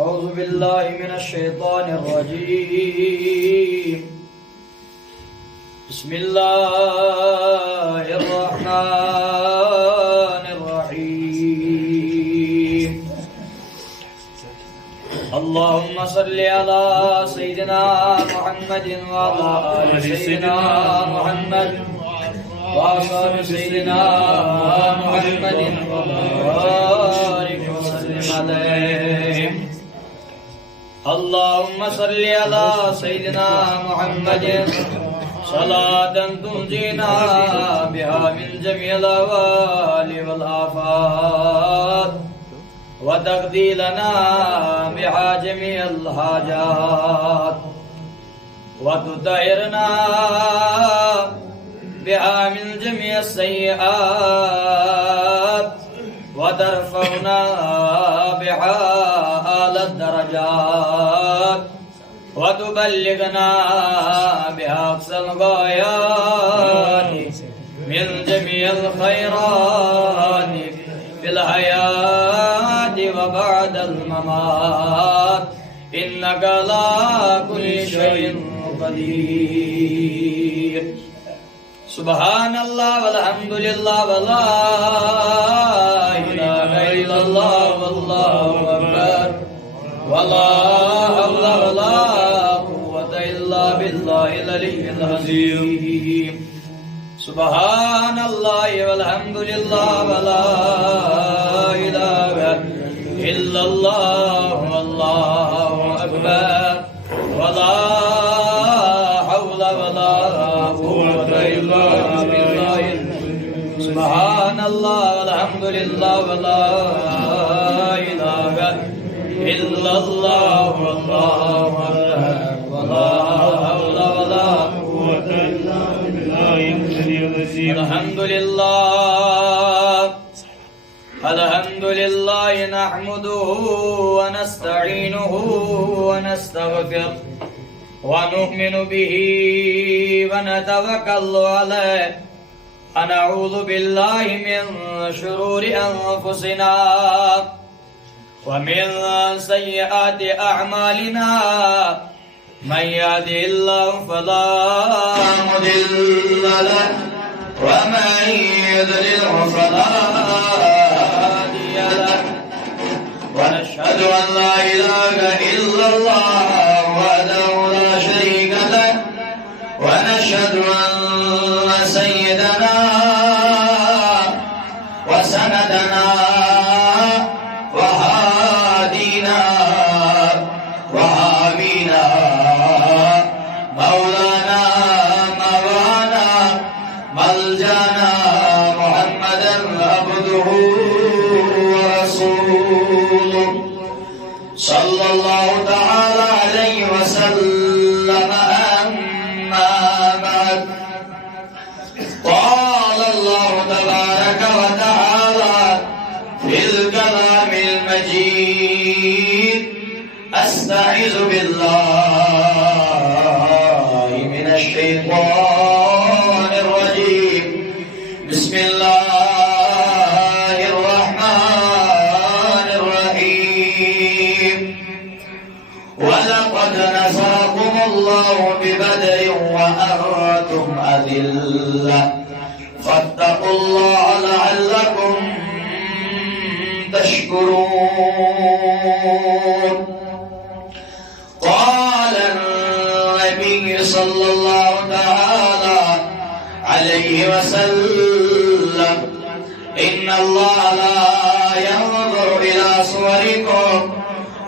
أعوذ بالله من الشيطان الرجيم بسم الله الرحمن الرحيم اللهم صل على سيدنا محمد وعلى آل سيدنا محمد وأصحاب سيدنا محمد وبارك وسلم عليه اللهم صل على سيدنا محمد صلاة تنجينا بها من جميع الأهوال والآفات وتقضي لنا بها جميع الحاجات وتطهرنا بها من جميع السيئات وترفعنا بها أعلى الدرجات وتبلغنا بها أقصى الغايات من جميع الخيرات في الحياة وبعد الممات إنك على كل شيء قدير سبحان الله والحمد لله ولا إله إلا الله والله أكبر ولا حول ولا قوة إلا بالله العلي العظيم سبحان الله والحمد لله ولا إله إلا الله والله أكبر ولا حول ولا قوة إلا بالله سبحان الله والحمد لله ولا إله إلا الله والله أكبر ولا حول ولا قوة إلا بالله الحمد لله الحمد لله نحمده ونستعينه ونستغفره ونؤمن به ونتوكل عليه ونعوذ بالله من شرور أنفسنا ومن سيئات أعمالنا من يهده الله فلا مضل له ومن يضلل فلا هادي له ونشهد أن لا إله إلا الله وحده لا شريك له ونشهد أن سيدنا وسندنا وهادينا وحبيبنا مولانا مولانا ملجانا محمدا عبده ورسوله صلى الله تعالى عليه وسلم أما بعد قال الله تبارك وتعالى في الكلام المجيد أستعيذ بالله من الشيطان الرجيم بسم الله الرحمن الرحيم ولقد نصركم الله ببدر وأنتم أذلة فاتقوا الله لعلكم تشكرون قال النبي صلى الله تعالى عليه وسلم إن الله لا ينظر إلى صوركم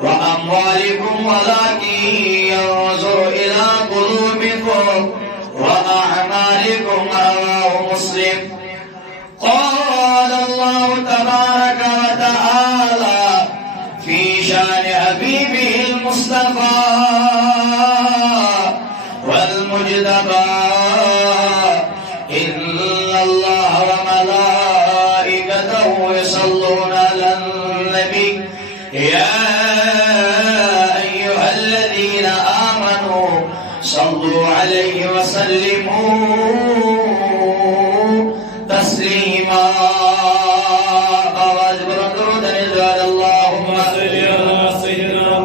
وأموالكم ولكن ينظر إلى قلوبكم وأعمالكم رواه مسلم قال الله تبارك وتعالى في شان حبيبه المصطفى والمجتبى إن الله وملائكته يصلون على النبي يا أيها الذين آمنوا صلوا عليه وسلموا تسليما اللهم صل على سيدنا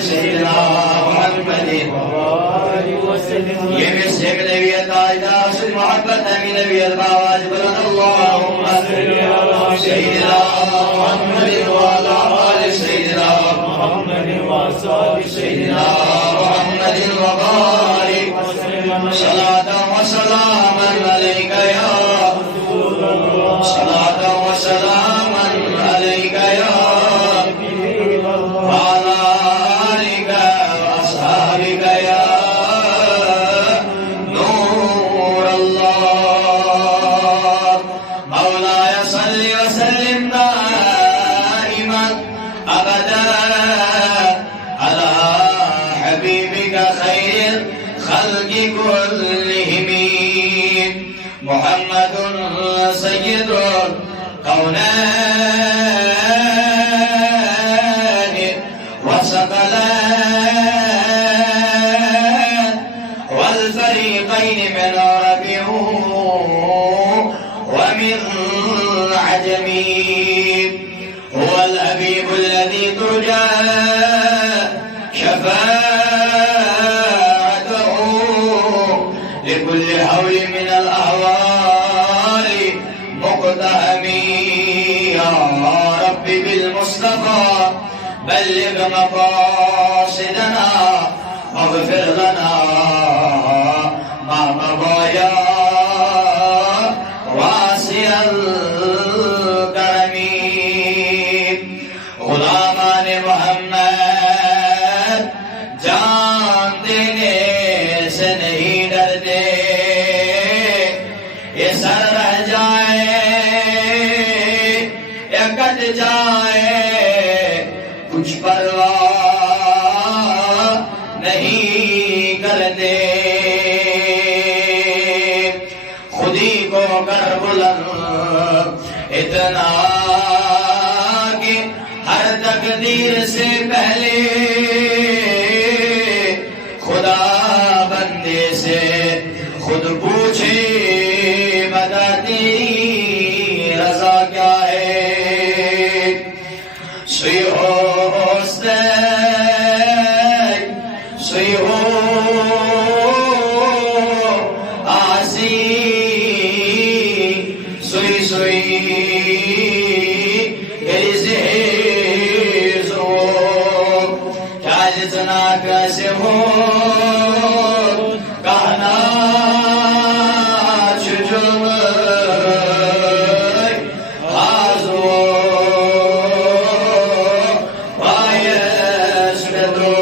سيدنا محمد یہ مسلم نبی تاجدار سے محبت نبی نبی الباواز بلند اللهم سيدنا محمد وعلى آل سيدنا محمد وصحبه سيدنا محمد وبارك صلاة وسلاما عليك يا رسول الله صلاة وسلاما عليك يا وعلى آلك وأصحابك يا نور الله مولاي صل وسلم دائما أبدا على حبيبك خير الخلق كلهم محمد سيد الكونين وثقلين والفريقين من عرب ومن عجم هو الحبيب الذي ترجى شفاعته لكل حول من الأهوال مقتحم يا رب بالمصطفى بلغ مقاصدنا واغفر لنا ما مضى يا واسع الكرم غلامان محمد جان دینے سے نہیں ڈرتے یہ سر رہ جائے یا کٹ جائے کچھ پرواہ نہیں کرتے خودی کو کر بلند اتنا کہ ہر تقدیر سے پہلے خدا بندے سے خود پوچھے بتا تیری رضا کیا ہے سوئی ہو سوئی ہو آسی سوئی سوئی جتنا کیسے ہو کہنا چھجم آزو بایس بدو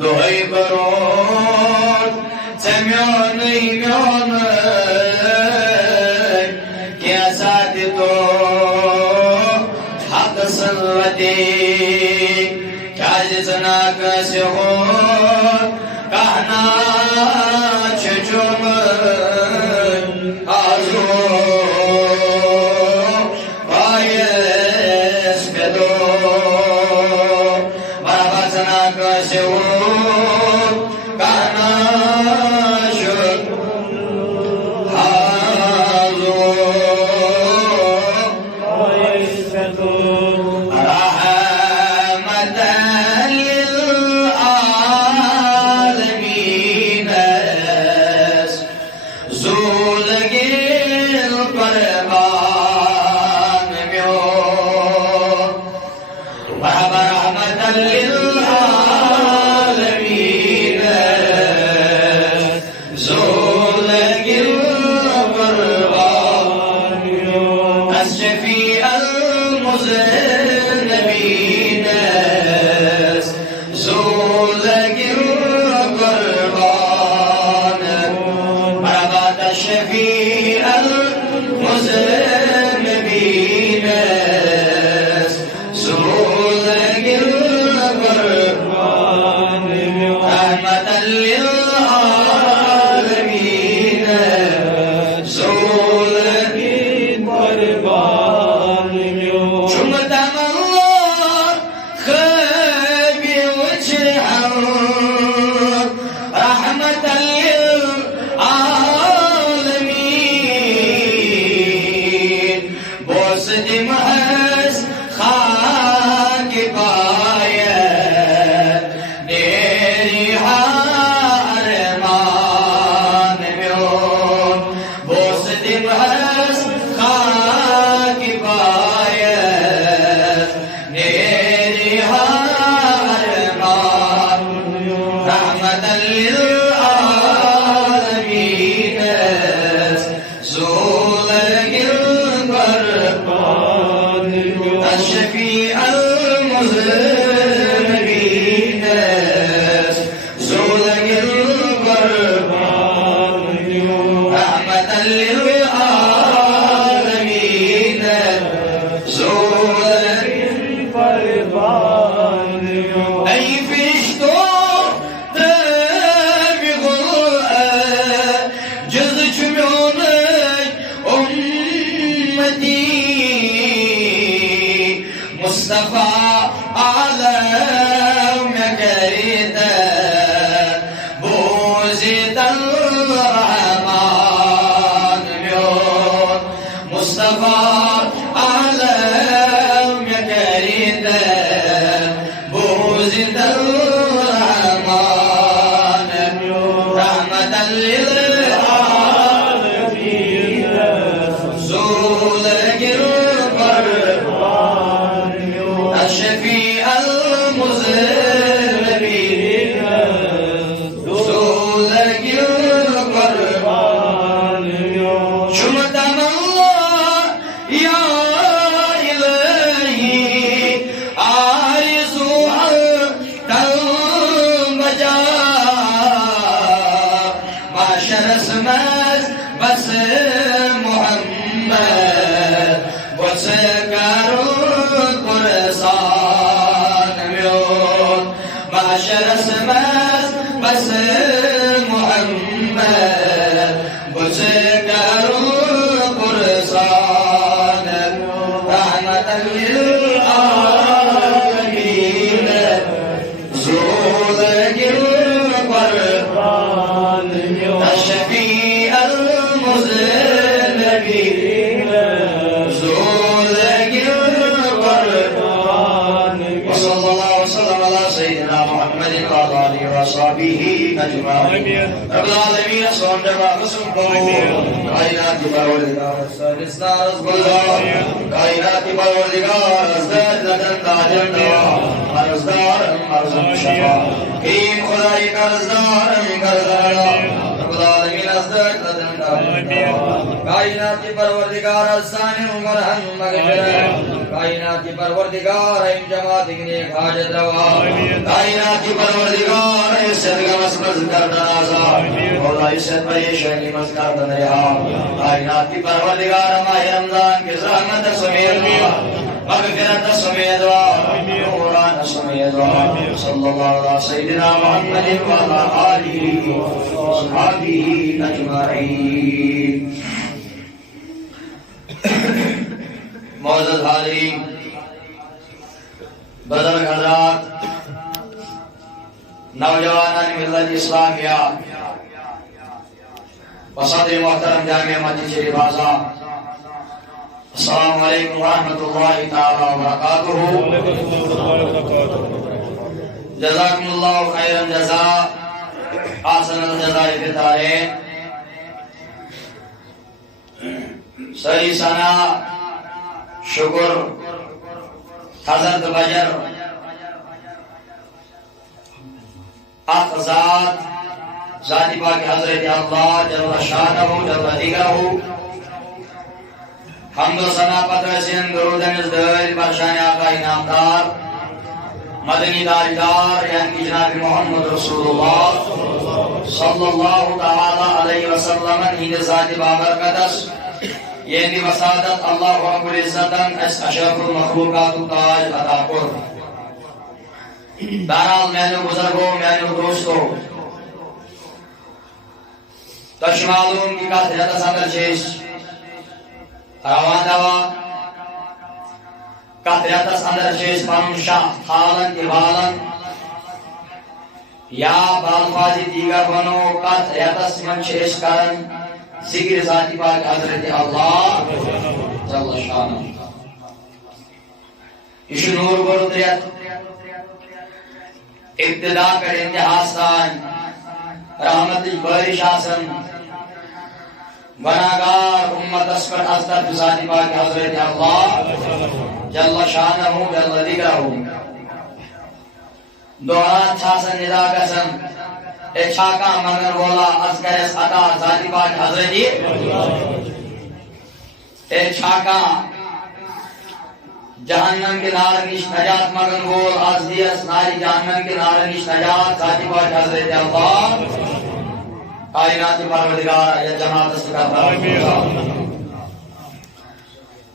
دوئی برون سمیون ایمیون کیا ساتھ تو کیا جتنا کیسے ہو کہنا چھجم آزو بایس بدو مرحبا جتنا کیسے ہو کہنا چھجم آزو بایس بدو رحمة للعالمين زول أي فيشتو تبغوا جز جمعونك أمتي مصطفى عالم كريتا بوزيت الرحمن اليوم مصطفى عالم كريتا بوزيت الرحمن رحمة للعالمين زول الشفيع المذنبين زول القربان شمتنا الله يا إلهي عارضها تنبجا معشر اسمس بس محمد وسكروا معشر اسمس بس محمد بذكروا قرصان رحمة للعالمين زول القربان الشفيع المذنبين زول القربان وصلى الله وسلم على سيدنا محمد وعلى آله وصحبه أجمعين رب العالمين صلى الله عليه وسلم كائنات پروردگار سرسنا رزقدار كائنات پروردگار ازداد لدن تاجر دوا مرزدار مرزم شفا كیم خدای کرزدار کرزدار رب العالمین ازداد لدن تاجر دوا كائنات پروردگار الثاني مرحم مغفرت كائنات پروردگار ام جماعت نیک حاجت روا كائنات پروردگار صدقہ مسمز کردن آزاد مولا عزت پریشانی مز کردن رہا کائنات پروردگار ماہ رمضان کی زحمت سمیت دعا مغفرت سمیت دعا قرآن سمیت دعا صلی اللہ علیہ سیدنا محمد وعلى آلہ وصحبہ اجمعین معزز حاضرین بزرگ حضرات نوجوانان ملت اسلامیہ وصدر محترم جامعہ مسجد شریف آزاد السلام علیکم ورحمۃ اللہ تعالی وبرکاتہ جزاکم اللہ خیر الجزاء احسن الجزاء فی الدارین صحیح ثنا شکر حضرت بجر افضات ذاتی پاک حضرت اللہ جل شانہ جل ذکرہ حمد و ثنا پتر سین درود مزدوج برشان آقا انعامدار مدنی داردار یعنی جناب محمد رسول اللہ صلی اللہ تعالی علیہ وسلم ہند ذات بابرکتس یعنی وسادت اللہ رب العزت اس اشرف المخلوقات تاج عطا کر بہرحال میانو بزرگوں میانو دوستوں تشمالون کی کثرت اندر چیز روان دوا کثرت اندر چیز پنن شاہ حالن احوالن یا بالفاظ دیگر بنو کثرت من چیز کرن ذکر ذاتی پاک حضرت اللہ جل شانہ یہ نور بردریت ابتدا کر انتہاستان رحمت بارش آسن بناگار امت اسکر ازدر ذاتی پاک حضرت اللہ جل شانہ جل ذکرہ دوران چھاسن ندا کسن اچھاکا مگر بولا ازگر اس عطا ذاتی پاک حضرت اچھاکا جہنم کے نار نیش نجات مگن بول از دیس ناری جہنم کے نار نیش نجات ذاتی پاک حضرت اللہ کائنات پروردگار یا جماعت استقامت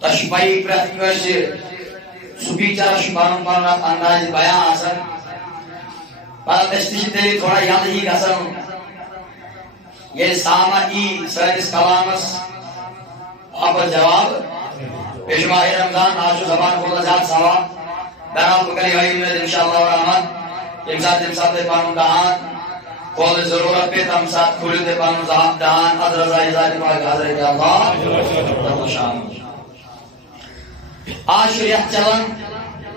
تشبیہ پرت کٲنٛسہِ سپیچر پنُن پنُن اکھ انداز بیان آسان پتہٕ أسۍ تہِ چھِ تیٚلہِ تھوڑا یلہٕ ہی گژھان ییٚلہِ سامع یی سٲنِس کلامس اَپر جواب بیٚیہِ چھُ ماہِ رمضان آز چھُ زبان کھولان زیادٕ سوال بہرحال بہٕ کرٕ یِہوٚے اُمید انشاءاللہ الرحمن ییٚمہِ ساتہٕ تُہۍ پنُن دہان کھولنٕچ ضروٗرت پیٚیہِ تَمہِ ساتہٕ کھوٗلِو تُہۍ پنُن دہان از رضا ذاتِ پاک حضرت اللہ آج چھُ رٮ۪تھ چلان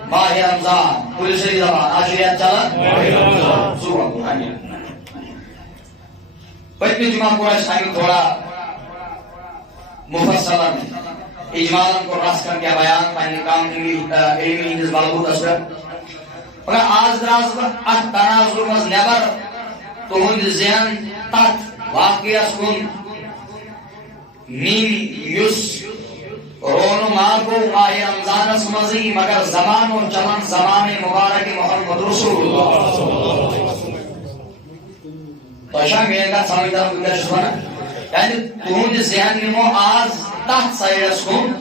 ماہِ رمضان کُلہِ سٲری زبان آج چھُ رٮ۪تھ چلان پٔتمہِ جمعہ کوٚر اَسہِ اَمیُک تھوڑا مُفصلن اجمالن کوٚر رژھ کھنڈ کینٛہہ بیان پننہِ کم علمہِ ہٕنٛدِس بلبوٗتس پٮ۪ٹھ مگر آز درٛاس بہٕ اتھ تناظر منٛز نٮ۪بر تُہُنٛد ذہن تتھ واقعس کُن نِنۍ یُس رونما گوٚو ماہِ رمضانس منٛزٕے مگر زمان اوس چلان زمانہِ مُبارک محمد رسول اللہ تۄہہِ چھا میٲنۍ کتھ سمجھ تران بہٕ کیٛاہ چھُس ونان یعنی تُہُنٛد ذہن نِمو آز تتھ سایڈس کُن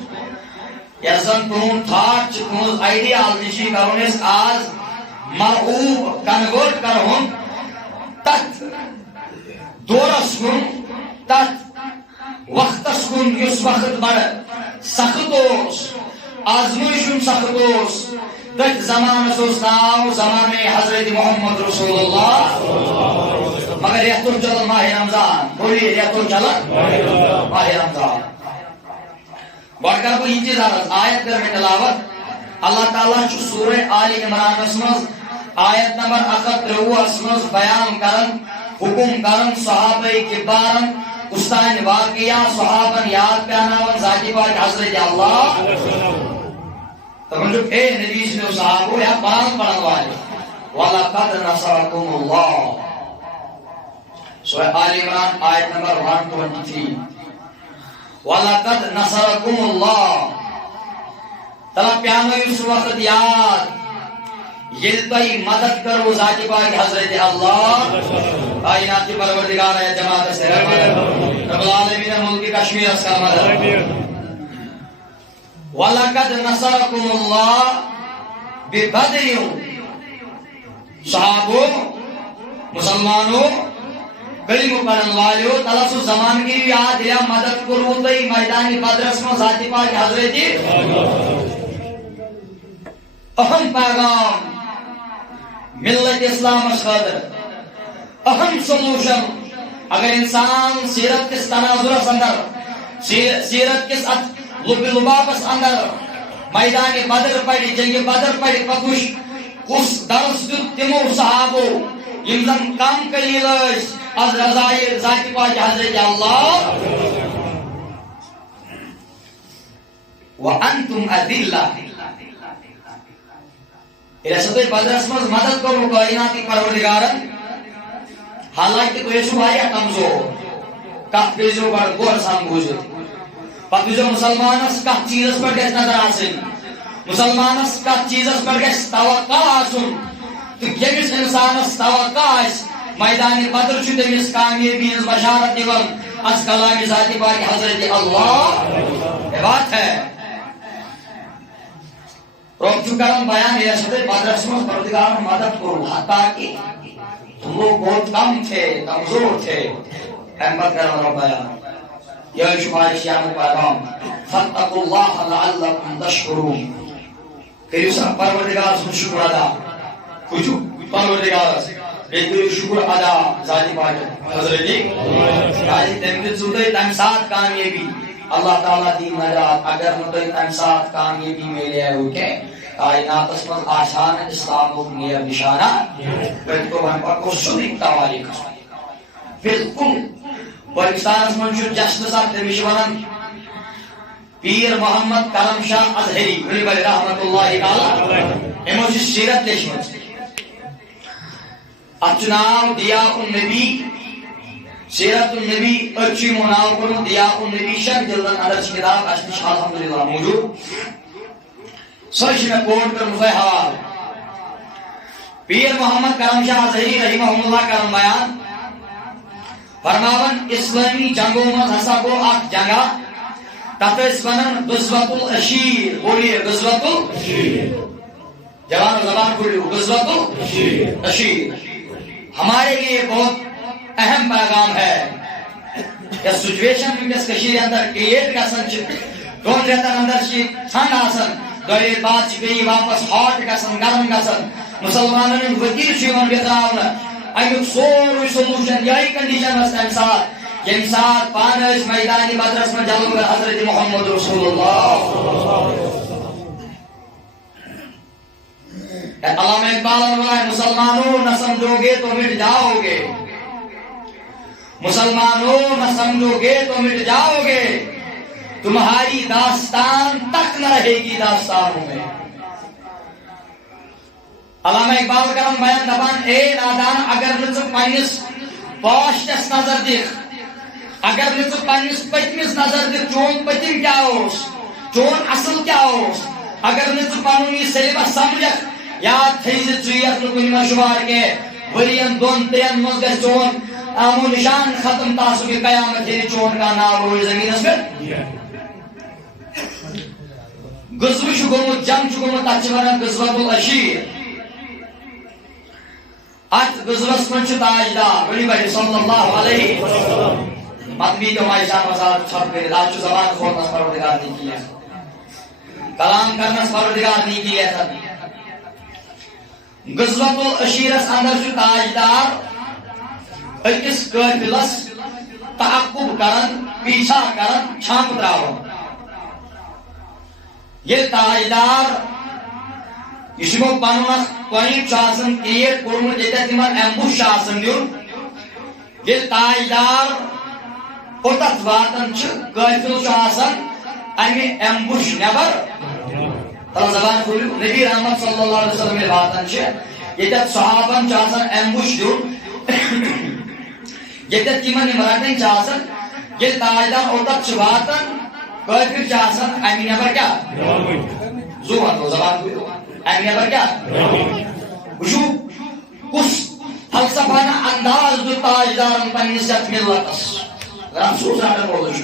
یۄس زن تُہُنٛد تھاٹ چھُ تُہٕنٛز آیڈیالجی چھِ کرُن أسۍ آز مرعوب کنورٹ کرہون تتھ دورس کُن تتھ وقتس کُن یُس وقت بڑٕ سخت اوس آزمٲیشُن سخت اوس تٔتھۍ زمانس اوس ناو زمانہِ حضرت محمد رسول اللہ مگر رٮ۪تھ اوس چلان ماہِ رمضان بولیے رٮ۪تھ اوس چلان ماہِ رمضان گۄڈٕ کرٕ بہٕ یہِ چیٖز عرض آیت کٔر مےٚ تلاوت اللہ تعالیٰ چھُ سورہ آلِ عمرانس منٛز آیت نمبر 123 منٛز بیان کران حکم کران صحابہ کبارن کُستانہِ واقعہ صحابن یاد پیاناوان ذاتِ پاک حضرت اللہ تمن چھُ اے نبی سٕنٛدیو صحابو یا قرآن پرن والے وَلَقَدْ نَصَرَكُمُ اللَّهُ سورہ آل عمران آیت نمبر 123 وَلَقَدْ نَصَرَكُمُ اللَّهُ تلا پیانویو سُہ وقت یاد ییٚلہِ تۄہہِ مدد کٔروٕ ذاتِ پاک حضرت اللہ کائنات کی پروردگار ہے جماعت سے رب العالمین ملک کشمیر کا مدد وَلَقَدْ نَصَرَكُمُ اللَّهُ بِبَدْرٍ صحابوں مسلمانوں کلمہ پڑھن والیو تعالیٰ سُہ زمان کی یاد یا مدد کوٚروٕ تۄہہِ میدان بدرس منٛز ذاتِ پاک حضرت اہم پیغام ملت اسلامس خٲطرٕ اہم سولوشن اگر انسان سیرت کس تناظرس اندر سیرت کس لب لبابس اندر میدان بدر پڑِ جنگ بدر پڑِ پتہٕ وٕچھ کُس درس دیُت تِمو صحابو یم زن کم قلیل ٲسۍ از رضایہِ ذاتِ پاک حضرت اللہ وَأَنْتُمْ أَذِلَّةٌ ییٚلہِ ہسا تۄہہِ بدرس منٛز مدد کوٚروٕ کائناتی پروردگارن حالانکہ تُہۍ ٲسِو واریاہ کمزور کتھ پیزیو گۄڈٕ غور سان بوٗزِتھ پتہٕ وٕچھزیو مسلمانس کتھ چیٖزس پٮ۪ٹھ گژھِ نظر آسٕنۍ مسلمانس کتھ چیٖزس پٮ۪ٹھ گژھِ توقع آسُن تہٕ ییٚمِس انسانس توقع آسہِ میدان بدر چھُ تٔمِس کامیٲبی ہٕنٛز بشارت دِوان از کلامِ ذاتِ پاک حضرت اللہ یہ بات ہے رب چھُ کران بیان ییٚلہِ ہسا تۄہہِ بدرس منٛز پروردگارن مدد کوٚروٕ حتیٰ کہ تم لوگ بہت کم تھے کمزور تھے احمد کرم رب بیان یہ شمار شیام پیغام فاتقوا اللہ لعلکم تشکرون کریو سا پروردگار سن شکر ادا کچھو پروردگار بیٚیہِ کٔرِو شکر ادا ذاتِ پاک حضرت کیازِ تٔمۍ دِژ تۄہہِ تمہِ ساتہٕ کامیٲبی اللہ تعالیٰ دی نجات اگر نہٕ تۄہہِ تمہِ ساتہٕ کامیٲبی میلیو کینٛہہ کائناتس منٛز آسان اسلامُک نیر نشانہ وۄنۍ گوٚو وۄنۍ پتہٕ گوٚو سیوٚدُے تواریٖخ بالکل پاکستانس منٛز چھُ جشنہٕ ساتہٕ تٔمِس چھِ ونان پیٖر محمد کرم شاہ اظہری بلبل رحمت اللہ تعالیٰ یِمو چھِ سیرت لیچھمٕژ اتھ چھُ ناو ضیاء النبی سیرت النبی أتھۍ چھُ یِمو ناو کوٚرمُت ضیاء النبی 6 جلدن اندر چھِ کتاب اسہِ نِش الحمدللہ موجوٗد سۄے چھِ مےٚ کوٹ کٔرمٕژ تۄہہِ حوالہٕ پیٖر محمد کرم شاہ اظہری رحمہ اللہ کرن بیان فرماون اسلامی جنگوں میں ہسا گو اخ جنگا تتھ ونان غزوۃ العشیر. بولیے غزوۃ العشیر. جوان زبان کھولیے غزوۃ العشیر. ہمارے لیے بہت اہم پیغام ہے. یہ سچویشن ونکس کشیر اندر کریٹ گژھان چھ دون ریتن اندر چھ ٹھنڈ آسان دۄیہِ ریتہِ بعد چھ بیٚیہِ واپس ہاٹ گژھان گرم گژھان. مسلمانن ہُنٛد وتیرٕ چھُ یِوان بِتراونہٕ. امیُک سورُے سولوشن یہی کنڈیشن تمہِ ساتہٕ ییٚمہِ ساتہٕ پانہٕ ٲسۍ میدانِ بدرس منٛز جلوٕ حضرت محمد رسول اللہ. علامہ اقبال نے مسلمانوں نہ سمجھو گے تو مٹ جاؤ گے. مسلمانوں نہ سمجھو گے تو مٹ جاؤ گے. تمہاری داستان تک نہ رہے گی داستانوں میں. علامہ اقبال کرم بیان دپان اے نادان اگر نہ ژٕ پننس پاسٹس نظر دکھ اگر نہ ژٕ پننس پتمس نظر دکھ چون پتم کیا اوس چون اصل کیا اوس اگر نہ ژٕ پنن یہ سیلبس سمجھکھ یاد تھیزِ ژٕ یتھ نہٕ کُنہِ منٛز شُمار کینٛہہ ؤرین دۄن ترٛین منٛز گژھِ چون نامو نشان ختم تاسُک یہِ قیامت ییٚلہِ چون کانٛہہ ناو روزِ زٔمیٖنس پٮ۪ٹھ. غزوٕ چھُ گوٚمُت جنگ چھُ گوٚمُت تتھ چھِ ونان غزوۃ العشیر. اتھ غزوس منٛز چھُ تاجدار ؤنِو بڑِ صلی اللہ علیہ پتہٕ نیٖتو مایشان مساد چھپ کٔرِتھ آز چھُ زبان کھولنس پروردگار نی کینٛہہ کلام کرنس پروردگار نی کینٛہہ. غزوۃ العشیرس اندر چھُ تاجدار أکِس قٲفلس تعقب کران پیچھا کران چھانٛپ تراوان. ییٚلہِ تاجدار یہ یمو پن پوائنٹ کریٹ کورمت یتھ ایمبوش آسان دیون ییٚلہِ تاجدار اوتتھ واتان قٲفل آسان امہِ ایمبوش نٮ۪بر تلا زبان کھولیو نبی رحمت صلی اللہ علیہ وسلم ییٚلہِ واتان یتھ صحابن آسان ایمبوش دیون یتھ تمن یم رٹن آسان ییٚلہِ تاجدار اوتتھ واتان قٲفل آسان امہِ نٮ۪بر کیٛاہ زو ونو زبان کھولیو امہِ نٮ۪بر کیٛاہ وٕچھو کُس فلسفانہ انداز دیُت تاجدارن پننس یتھ ملتس افسوس رٹن وول چھُ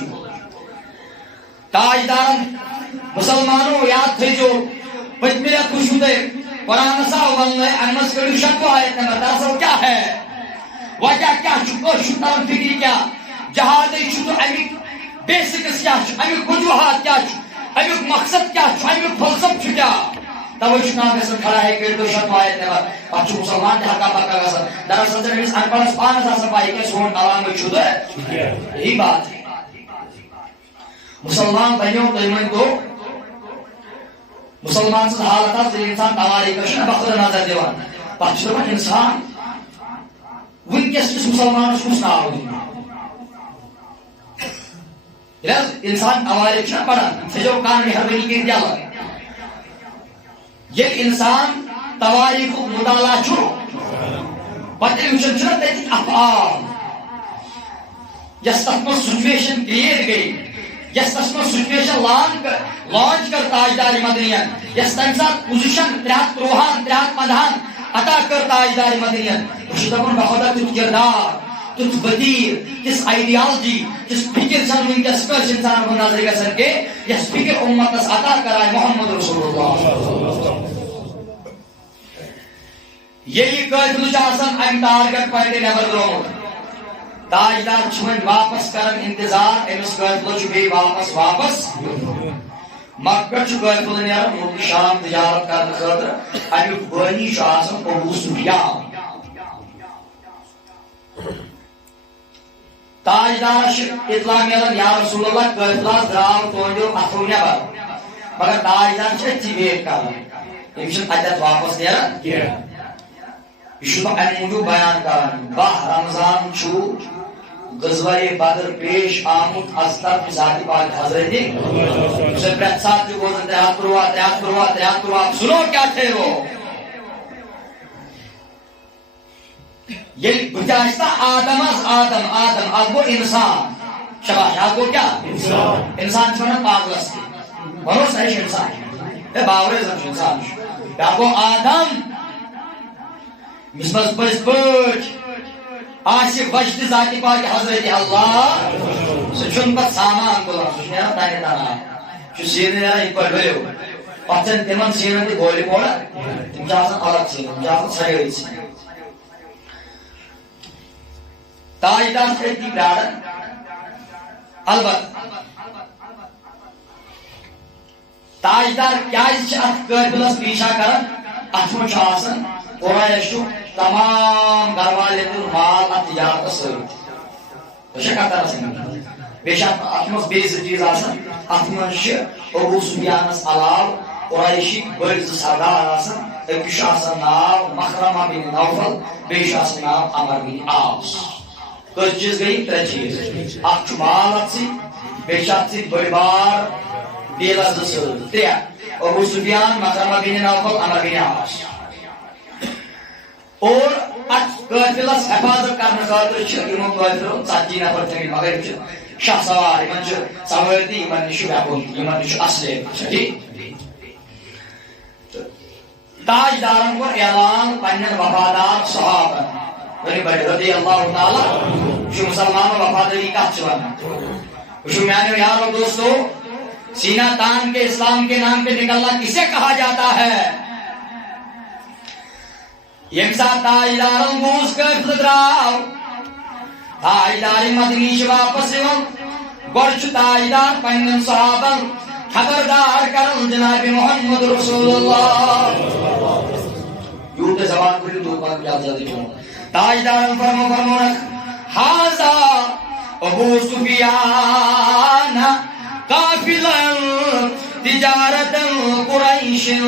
تاجدارن. مسلمانوں یاد تھٲیزیو پٔتمہِ رٮ۪تہٕ وٕچھِو تُہۍ قرآنس آو وننہٕ امہِ منٛز کٔڑِو شکوہ آیت نمبر دراصل کیٛاہ ہے وجہ کیٛاہ چھُ کٲنٛسہِ چھُ تران فکرِ کیٛاہ جہادٕے چھُ تہٕ امیُک بیسکس کیٛاہ چھُ امیُک وجوہات کیٛاہ چھُ امیُک مقصد کیٛاہ چھُ امیُک فلسفہٕ چھُ کیٛاہ توے چھُ کانٛہہ گژھان کھڑا ہے کٔرِتو شکوہ آیت نمبر پتہٕ چھُ مُسلمان تہِ ہکا بکا گژھان دراصل چھِ أمِس ان پڑھس پانس آسان پاے کہِ سون کلامٕے چھُ تہٕ یہی بات ہے. مسلمان بنیو تُہۍ ؤنۍتو مسلمان سٕنٛز حالت آسہِ ییٚلہِ انسان تواریٖخ چھُ نہ بخر نظر دِوان پتہٕ چھُ دپان انسان وٕنکیٚس کِس مسلمانس کُس ناو دِمہٕ ییٚلہِ حظ انسان تواریٖخ چھُ نہ پران تھٲیزیو کانٛہہ مہربٲنی کٔرِتھ یلہٕ ییٚلہِ انسان تواریٖخُک مطالعہ چھُ پتہٕ ییٚلہِ وٕچھان چھُ نہ تتِکۍ افعال یۄس تتھ منٛز سچویشن کریٹ گٔے یس تس منٛز سچویشن لانچ کر تاجدار مدنین یس تمہِ ساتہٕ پوزیشن 313 315 عطا کر تاجدار مدنین بہٕ چھُس دپان بخدا تیُتھ کردار تیُتھ ؤدیٖر تِژھ آیڈیالجی تِژھ فکر چھنہٕ ؤنکیٚس کٲنٛسہِ انسانس منٛز نظرِ گژھان کینٛہہ یس فکر اُمتس عطا کرایہِ محمد رسول اللہ. ییٚلہِ یہِ قٲفلہٕ چھُ آسان امہِ ٹارگیٹ پوینٹ نٮ۪بر درٛومُت تاجدار چھُ وۄنۍ واپس کران انتظار أمِس قٲفلس چھُ بیٚیہِ واپس مکہ پٮ۪ٹھ چھُ قٲفلہٕ نیران مُلکہِ شام تجارت کرنہٕ خٲطرٕ امیُک بٲنی چھُ آسان ابوٗ سفیان. تاجدارس چھُ اطلاع ملان یا رسول اللہ قٲفلہٕ حظ درٛاو تُہنٛدیو اَتھو نٮ۪بر مگر تاجدار چھُ أتھی ویٹ کران أمِس چھُنہٕ اتٮ۪تھ واپس نیران کینٛہہ. یہ بہٕ امہِ موٗجوٗب بیان کران 12 رمضان چھُ غزوہ بدر پیش آمُت از طرف ذات پاک حضرت سے پرٛٮ۪تھ ساتہٕ چھُ بوزان 313 سُنو کیا تھے وہ ییٚلہِ بٕتھِ آسہِ نہ آدم آز گوٚو انسان شباش آز گوٚو کیٛاہ انسان چھِ ونان پاگلس تہِ وَنو سا یہِ چھُ انسان ہے باورے زن چھُ انسان چھُ بیٛاکھ گوٚو آدم یُس منٛز پٔزۍ پٲٹھۍ آسہِ وجدِ ذاتِ پاک حضرت اللہ سُہ چھُنہٕ پتہٕ سامان تُلان سُہ چھُ نیران تانہِ تانان چھُ سیٖنہٕ نیران یِتھ پٲٹھۍ ؤلِو پتہٕ چھَنہٕ تِمن سیٖنن تہِ گولہِ پورا تِم چھِ آسان الگ سیٖن تِم چھِ آسان سَجٲوِتھ سیٖن تاجدار چھِ أتی پرٛاران البتہ تاجدار کیٛازِ چھِ اتھ قٲبِلس پیشا کران اتھ منٛز چھُ آسان قُریشُک تمام گھر والے تہٕ مال اتھ تجارتس سۭتۍ چھا کتھ آسان بیٚیہِ چھِ اتھ منٛز بیٚیہِ زٕ چیٖز آسان اتھ منٛز چھِ ابوٗ سفیانس علاوٕ قُریشٕکۍ بٔڑۍ زٕ سردار آسان أکِس چھُ آسان ناو مخرمہ بن نوفل بیٚیہِ چھُ آسان ناو عمر بن عاص کٔژ چیٖز گٔیہِ ترٛےٚ چیٖز اکھ چھُ مال اتھ سۭتۍ بیٚیہِ چھِ اتھ سۭتۍ بٔڑۍ بار ڈیلر زٕ سۭتۍ ترٛےٚ ابوٗ سفیان مخرمہ بن نوفل عمر بن عاص اور اتھ قٲفلس حفاظت کرنہٕ خٲطرٕ چھِ یِمو قٲفلو 40 نفر تھٲمٕتۍ مگر یِم چھِ شاہ سوار یِمن چھُ سوٲرۍ تہِ یِمن نِش چھُ ویپُن یِمن نِش چھُ اسلحہٕ تاجدارن کوٚر اعلان پننٮ۪ن وفادار صحابن ؤنِو بڑِ رضی اللہ تعالیٰ یہِ چھُ مُسلمانن وفادٲری کتھ چھِ ونان وٕچھِو میانیو یارو دوستو سینہ تان کے اسلام کے نام پہ نکلنا کسے کہا جاتا ہے ییٚمہِ ساتہٕ تاجدارن بوٗز قٲفلہٕ درٛاو تاجدارِ مدنی چھِ واپس یِوان گۄڈٕ چھُ تاجدار پننٮ۪ن صحابن خبردار کران جناب محمد رسول اللہ یوٗتاہ زبان کھُلِو تیوٗت پَکہِ جلدی جلدی برٛونٛٹھ تاجدارن فرمونکھ ہاذا ابوٗ سفیان قافلن تجارتن قریشن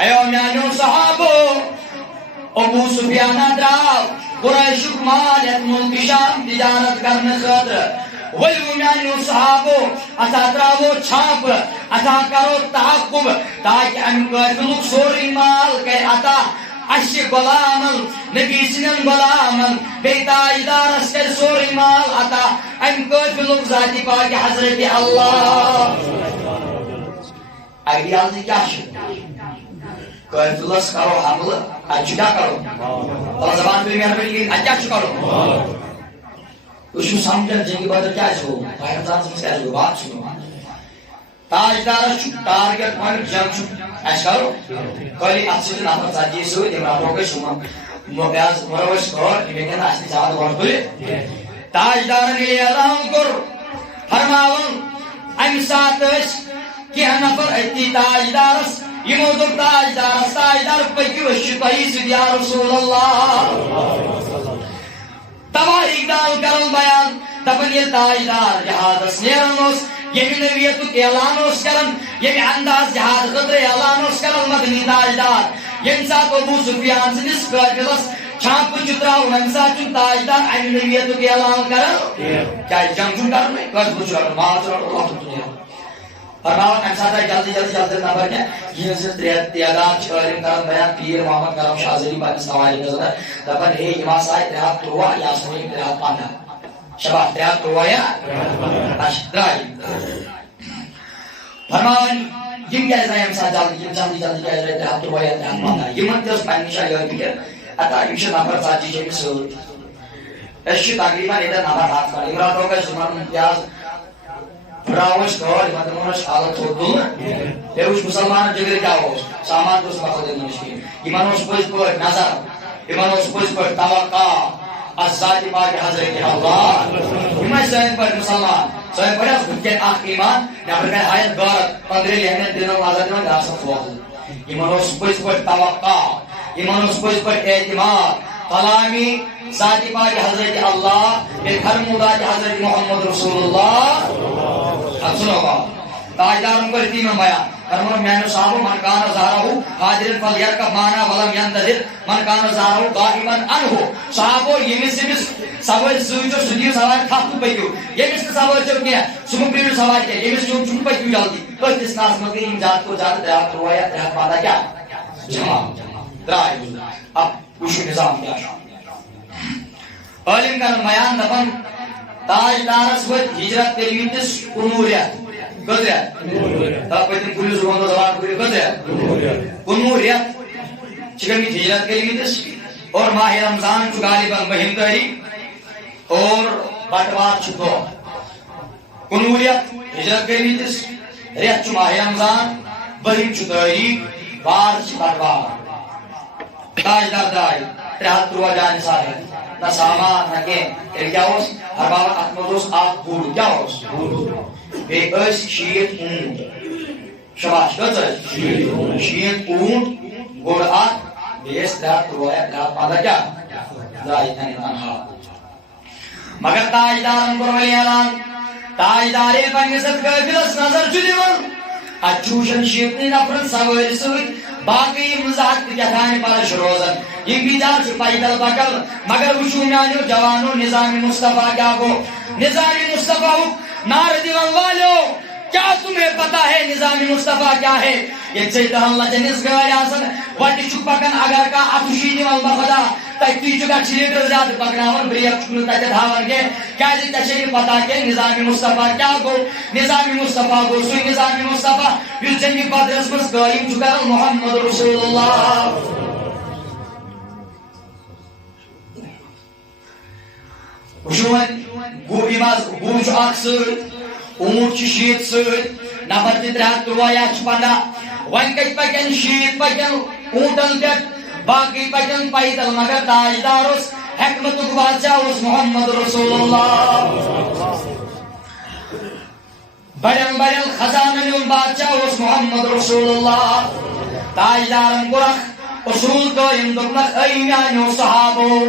ہیو میانیو صحابو ابوٗ سفیانہ درٛاو قریشُک مال یتھ مُلکہٕ شام تجارت کرنہٕ خٲطرٕ ؤلِو میانیو صحابو اتھا تراوو چھاپہٕ اتھا کرو تعاقب تاکہِ امہِ قٲفلُک سورُے مال کرِ عطا اسہِ غلامن نبی سٕنٛدٮ۪ن غلامن بیٚیہِ تاجدارس کرِ سورُے مال عطا امہِ قٲفلُک ذاتِ پاکہِ حضرت اللہ آئیڈیالجی کیا چھِ قٲفلس کرو حملہٕ اتہِ چھُ کیٛاہ کرُن زبان پہ مہربٲنی کٔرِتھ اتہِ کیٛاہ چھُ کرُن تُہۍ چھِو سمجھان جنگہِ بدر کیٛازِ گوٚو پاکستانس منٛز کیٛازِ گوٚو بات چھِ نِوان تاجدارس چھُ ٹارگیٹ پوینٹ جنگ چھُ اَسہِ کرو خٲلی اتھ سۭتۍ نفر 40 سۭتۍ یِم رٹوکھ أسۍ ہُمن مرو أسۍ کھٲڑ یِم ہیٚکن اَسہِ زیادٕ گۄڈٕ تُلِتھ تاجدارن ییٚلہِ اعلان کوٚر فرماوُن امہِ ساتہٕ ٲسۍ کینٛہہ نفر أتی تاجدارس یِمو دوٚپ تاجدارس تاجدار پٔکِو أسۍ چھِ تۄہی سۭتۍ یا رسول اللہ توا اقدال کرن بیان دپن ییٚلہِ تاجدار جہادس نیران اوس ییٚمہِ نوعیتُک اعلان اوس کران ییٚمہِ انداز جہاد خٲطرٕ اعلان اوس کران مدنی تاجدار ییٚمہِ ساتہٕ ابوٗ سفیان سٕنٛدِس قٲفلس چھاپہٕ چھُ تراوُن امہِ ساتہٕ چھُنہٕ تاجدار امہِ نوعیتُک اعلان کران کیٛازِ جنگ چھُنہٕ کرُن قٲفلہٕ چھُ رٹُن مال چھُ رٹُن وقت چھُ نیران فرماوان امہِ ساتہٕ آیہِ جلدی جلدی جلدی نفر کینٛہہ یِہنٛز تعداد چھِ عٲلم کران بیان پیٖر محمد کرم شاہ ظری پننِس تواریخس اندر دپان ہے یِم ہسا آیہِ 313 یا سُہ 315 شباب 313 یا درٛاے فرماوان یِم کیٛازِ درٛاے امہِ ساتہٕ جلدی یِم جلدی جلدی کیٛازِ درٛاے 313 یا 315 یِمن تہِ ٲس پننہِ جایہِ یِہوٚے فِکر اتا یِم چھِ نفر 40 چھِ أمِس سۭتۍ أسۍ چھِ تقریٖبن ییٚتٮ۪ن نفر 100 کھنڈ یِم رٹوکھ أسۍ یِمن پیاز پھراو أسۍ کھٲڑ یِمن دِمون أسۍ الگ تھوٚد تُلنہٕ بیٚیہِ وٕچھ مُسلمانن جگرِ کیٛاہ اوس سامان تہِ اوس مۄکل دِنہٕ نِش کِہیٖنۍ یِمن اوس پٔزۍ پٲٹھۍ نظر یِمن اوس پٔزۍ پٲٹھۍ توقع اتھ ذاتِ پاکہِ حضرت اللہ یِم ٲسۍ سٲنۍ پٲٹھۍ مُسلمان سٲنۍ پٲٹھۍ ٲس بٕتھِ کَنہِ اکھ ایمان نٮ۪برٕ کَنہِ ہایَتھ غٲرت أنٛدرٕ لیٚہنٮ۪ن دِلن نظر دِوان گژھان فوقہٕ یِمن اوس پٔزۍ پٲٹھۍ توقع یِمن اوس پٔزۍ پٲٹھۍ اعتماد کلامی ذاتِ پاکہِ حضرت اللہ بیٚیہِ فرموٗداتِ حضرت محمد رسول اللہ سنو بات تاجدارن کوٚر تِمن بیان فرمون میانیو صحابو من کان ظہرہُ حاضرن فلیرکب معنا ولم ينتظر من کان ظہرہُ قائما عنہ صحابو ییٚمِس ییٚمِس سوٲرۍ سۭتۍ چھُ سُہ دِیِو سوارِ تھپھ تہٕ پٔکِو ییٚمِس نہٕ سوٲرۍ چھو کینٛہہ سُہ مہٕ پرٛٲرِو سوارِ کینٛہہ ییٚمِس چھُ چھُنہٕ پٔکِو جلدی أتھِس ناس منٛز گٔے یِم زیادٕ کھۄتہٕ زیادٕ 313 یا 315 کیٛاہ جمع درٛاے اب وٕچھِو نظام کیٛاہ چھُ عٲلم کرن بیان دپان تاجدارس وٲتۍ ہجرت کٔرمٕتِس 19 رٮ۪تھ کٔژ رٮ۪تھ پٔتِم کُلِس ووٚن زبان کٔرِو کٔژ رٮ۪تھ 19 رٮ۪تھ چھِ گٔمٕتۍ ہجرت کٔرمٕتِس اور ماہ رمضان غالباً 20 تاریخ اور بٹوار دو 19 ہجرت گرمتس ریت ماہ رمضان 20 تاریخ بار بٹوار تاجدار دائی 3 جان سارے نہ سامان نہ کیا ہر بابا اتمدوس آپ بوڑ کیا بے اس شیت اونٹ شباش شیت اونٹ گوڑ آت بیس 3 کیا دائی تنہا مگر تاجدارن کرملی اعلان تاجدارے پنگسد قابلس نظر چلیون اچھوشن شیطنی نفرن سواری سوئی باقی مزاق کتھانی پرش روزن یہ بیدار سے پیدل پکل مگر وشو میانیو جوانو نظام مصطفیٰ کیا گو نظام مصطفیٰ نار دیوان والو کیا تمہیں پتا ہے نظام مصطفیٰ کیا ہے یہ چیتا اللہ جنس گواری آسن واٹی چک پکن اگر کا اتوشی دیوان بخدا تکتی چکا چلیٹر زیادہ پکناون بریق چکنو تک دھاون کے کیا جی تشریف پتا کہ نظام مصطفیٰ کیا گو نظام مصطفیٰ گو سوئی نظام مصطفیٰ یو جنگی پادرس مس گاریم چکا محمد رسول اللہ وشوان گوبی ماز گوچ آکسر اونٹ شیت سر نفر 3 یا 15 ون کت پکن شیت پکن اونٹن پہ باقی پکن پیدل مگر تاجدار اس حکمت بادشاہ اس محمد رسول اللہ بڑن بڑن خزانن بادشاہ اس محمد رسول اللہ تاجدارن قرخ اصول قائم دکمت ای میانو صحابو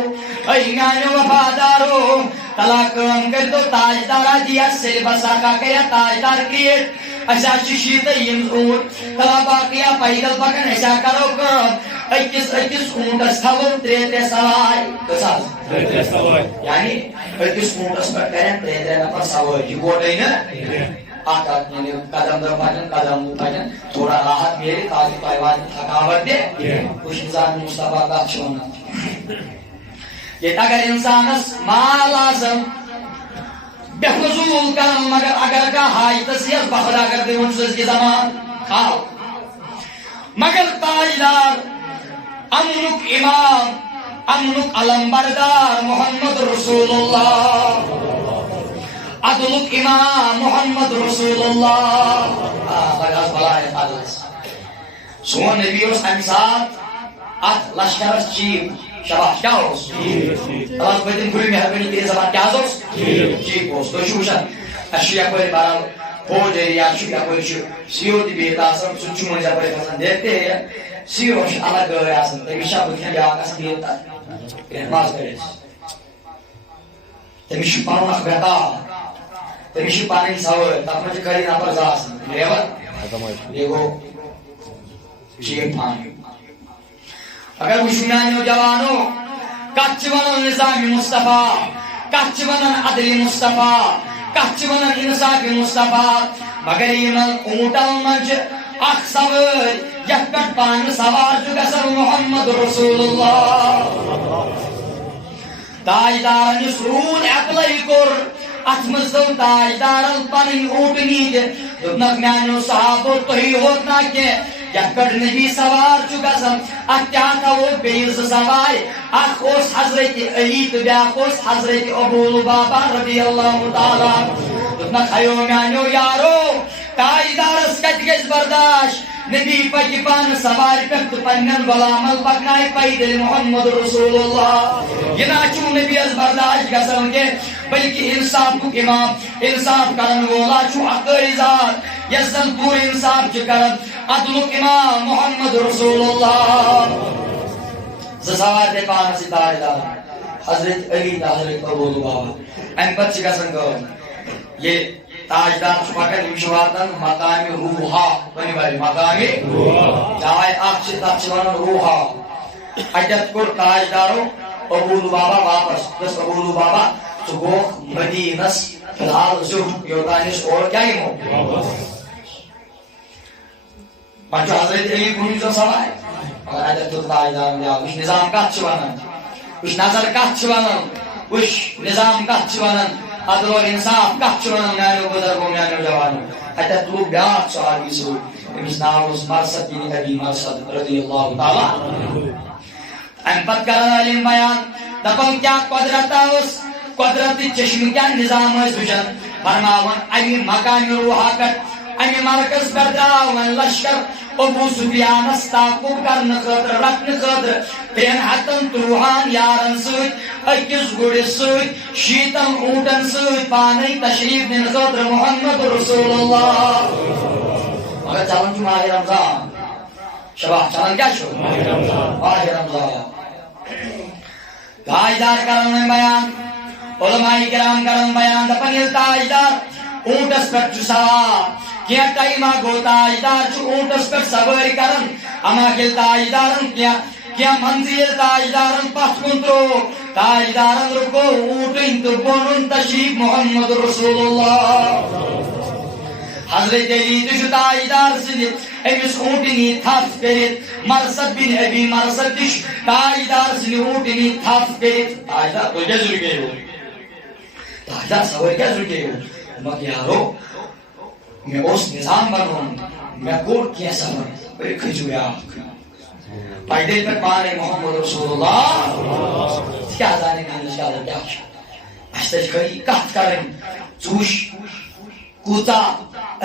ای میانو وفادارو تلا کام کر دو تاجدارا دیا سے بساکا کیا تاجدار کریٹ ایسا شیشیت یم اونٹ تلا باقیا پیدل پکن ایسا کرو کام اکس اونٹس تھاو 3 سوائی کساز یعنی اکس اونٹس پر کریں 3 نفر سوائی یہ گوڑ ہے نا آقا یعنی قدم در پاجن قدم پاجن تھوڑا راحت میری تاکہ پائیوان تھکاوٹ دے کچھ نظام مصطفیٰ کا چھونا یہ اگر انسانس مال آزم بے فضول کرم مگر اگر کا ہائی تصیح بخدا کر دے منشز کی زمان کھاؤ مگر تاجدار امنک امام امنک علم بردار محمد رسول اللہ عدلک امام محمد رسول اللہ بغاز بلائے خالص سون نبی اس انسان ات لشکرس چیف شباش کیا ہوس اللہ بدن کھلی مہربانی تیرے زبان کیا ہوس چیف ہوس تو شوشن اشیاء کوئی بارا ہو جائے یا شکیا کوئی سیو دی بیتا سب سچون جا پر پسند دیتے ہیں سیو ش الگ گئے آسن تیمی شاہ بکھیں یا آقا سن دیتا رحماز کرے تیمی شپانو نخ بہتا تیمی شپانی ساوئے تاک مجھے کری نا پر زاسن لیور دیکھو چیف پانی اگر وشمیانیو جوانو کچ ونن نظام مصطفیٰ کچ ونن عدل مصطفیٰ کچ ونن انصاف مصطفیٰ مگر یمن اونٹن منچ اخ سوار یک پٹ پان سوار جو گسر محمد رسول اللہ تاجدارن سرون اپلائی کر اتمزدو تاجدارن پنن اونٹ نید دبنک میانیو صحابو توہی ہوتنا کہ یکڑ نبی سوار چکا سم اتیاتا وہ بیز سوار اخ اس حضرت علی تو بیاق اس حضرت ابو لبابا رضی اللہ تعالی دبنا خیو میانیو یارو تاجدار اس کتگز برداشت نبی پاکی پان سوار پکت پنن غلامل پکنائی پیدل محمد رسول اللہ یہ ناچو نبی از برداشت گسن کے بلکہ انصاف کو امام انصاف کرن وولا چو عقلی ذات یزن پور انصاف چکرن عدلک امام محمد رسول اللہ زسوار دے پانا سی تاجدار حضرت علی تا حضرت ابو لبابا این بچ گسن کو یہ تاجدار چپاکر امشواتن مقامی روحا بنی باری مقامی جائے آپ سے تاچوان روحا اجت کر تاجدارو ابو لبابا واپس بس ابو لبابا سبوخ مدینس فی الحال زہر یوتانیس اور کیا ہی ہو بچو حضرت علی کنی جو سوائے اور اجت کر تاجدار میں اس نظام کا چوانن اس نظر کا چوانن اس نظام کا چوانن عدل و انصاف کچھ ونن میانو بزرگو میانو جوانو حتی تو بیاق صحابی سو امس ناوز مرسد بن ابی مرسد رضی اللہ تعالی ام پت کران علم بیان دپان کیا قدرت اس قدرت چشم کیا نظام اس وچن فرماون امی مقام روحاکت امی مرکز پر دراون لشکر ابو سفیان استاقو کرن خاطر رکھن خاطر تین ہتن تروہان یارن سوت اکس گڑ سوت شیتن اونٹن سوت پانے تشریف دن خاطر محمد رسول اللہ. مگر چلن چھ ماہ رمضان شباب چلن کیا چھو ماہ رمضان تاجدار کرن بیان علماء کرام کرن بیان دپن یل تاجدار اونٹس پر چھ سوار کیا ٹائما گو تاجدار چھ اونٹس پر سواری کرن اما گل تاجدارن کیا منزل تاجدارن پس کن ترو تاجدارن رکو اونٹن تو بونن تشریف محمد رسول اللہ. حضرت علی تشو تاجدار سند امس اونٹنی تھپ کرت مرثد بن ابی مرثد تش تاجدار سند اونٹنی تھپ کرت تاجدار تو کیا ضرور گئے ہو تاجدار سواری کیا ضرور گئے ہو مگر یارو میں اس نظام بنوں میں کوٹ کیا سفر بڑے کھجویا پیدل پر پانے محمد رسول اللہ کیا جانے میں انشاءاللہ کیا اشتاج کری کہت کریں چوش کوتا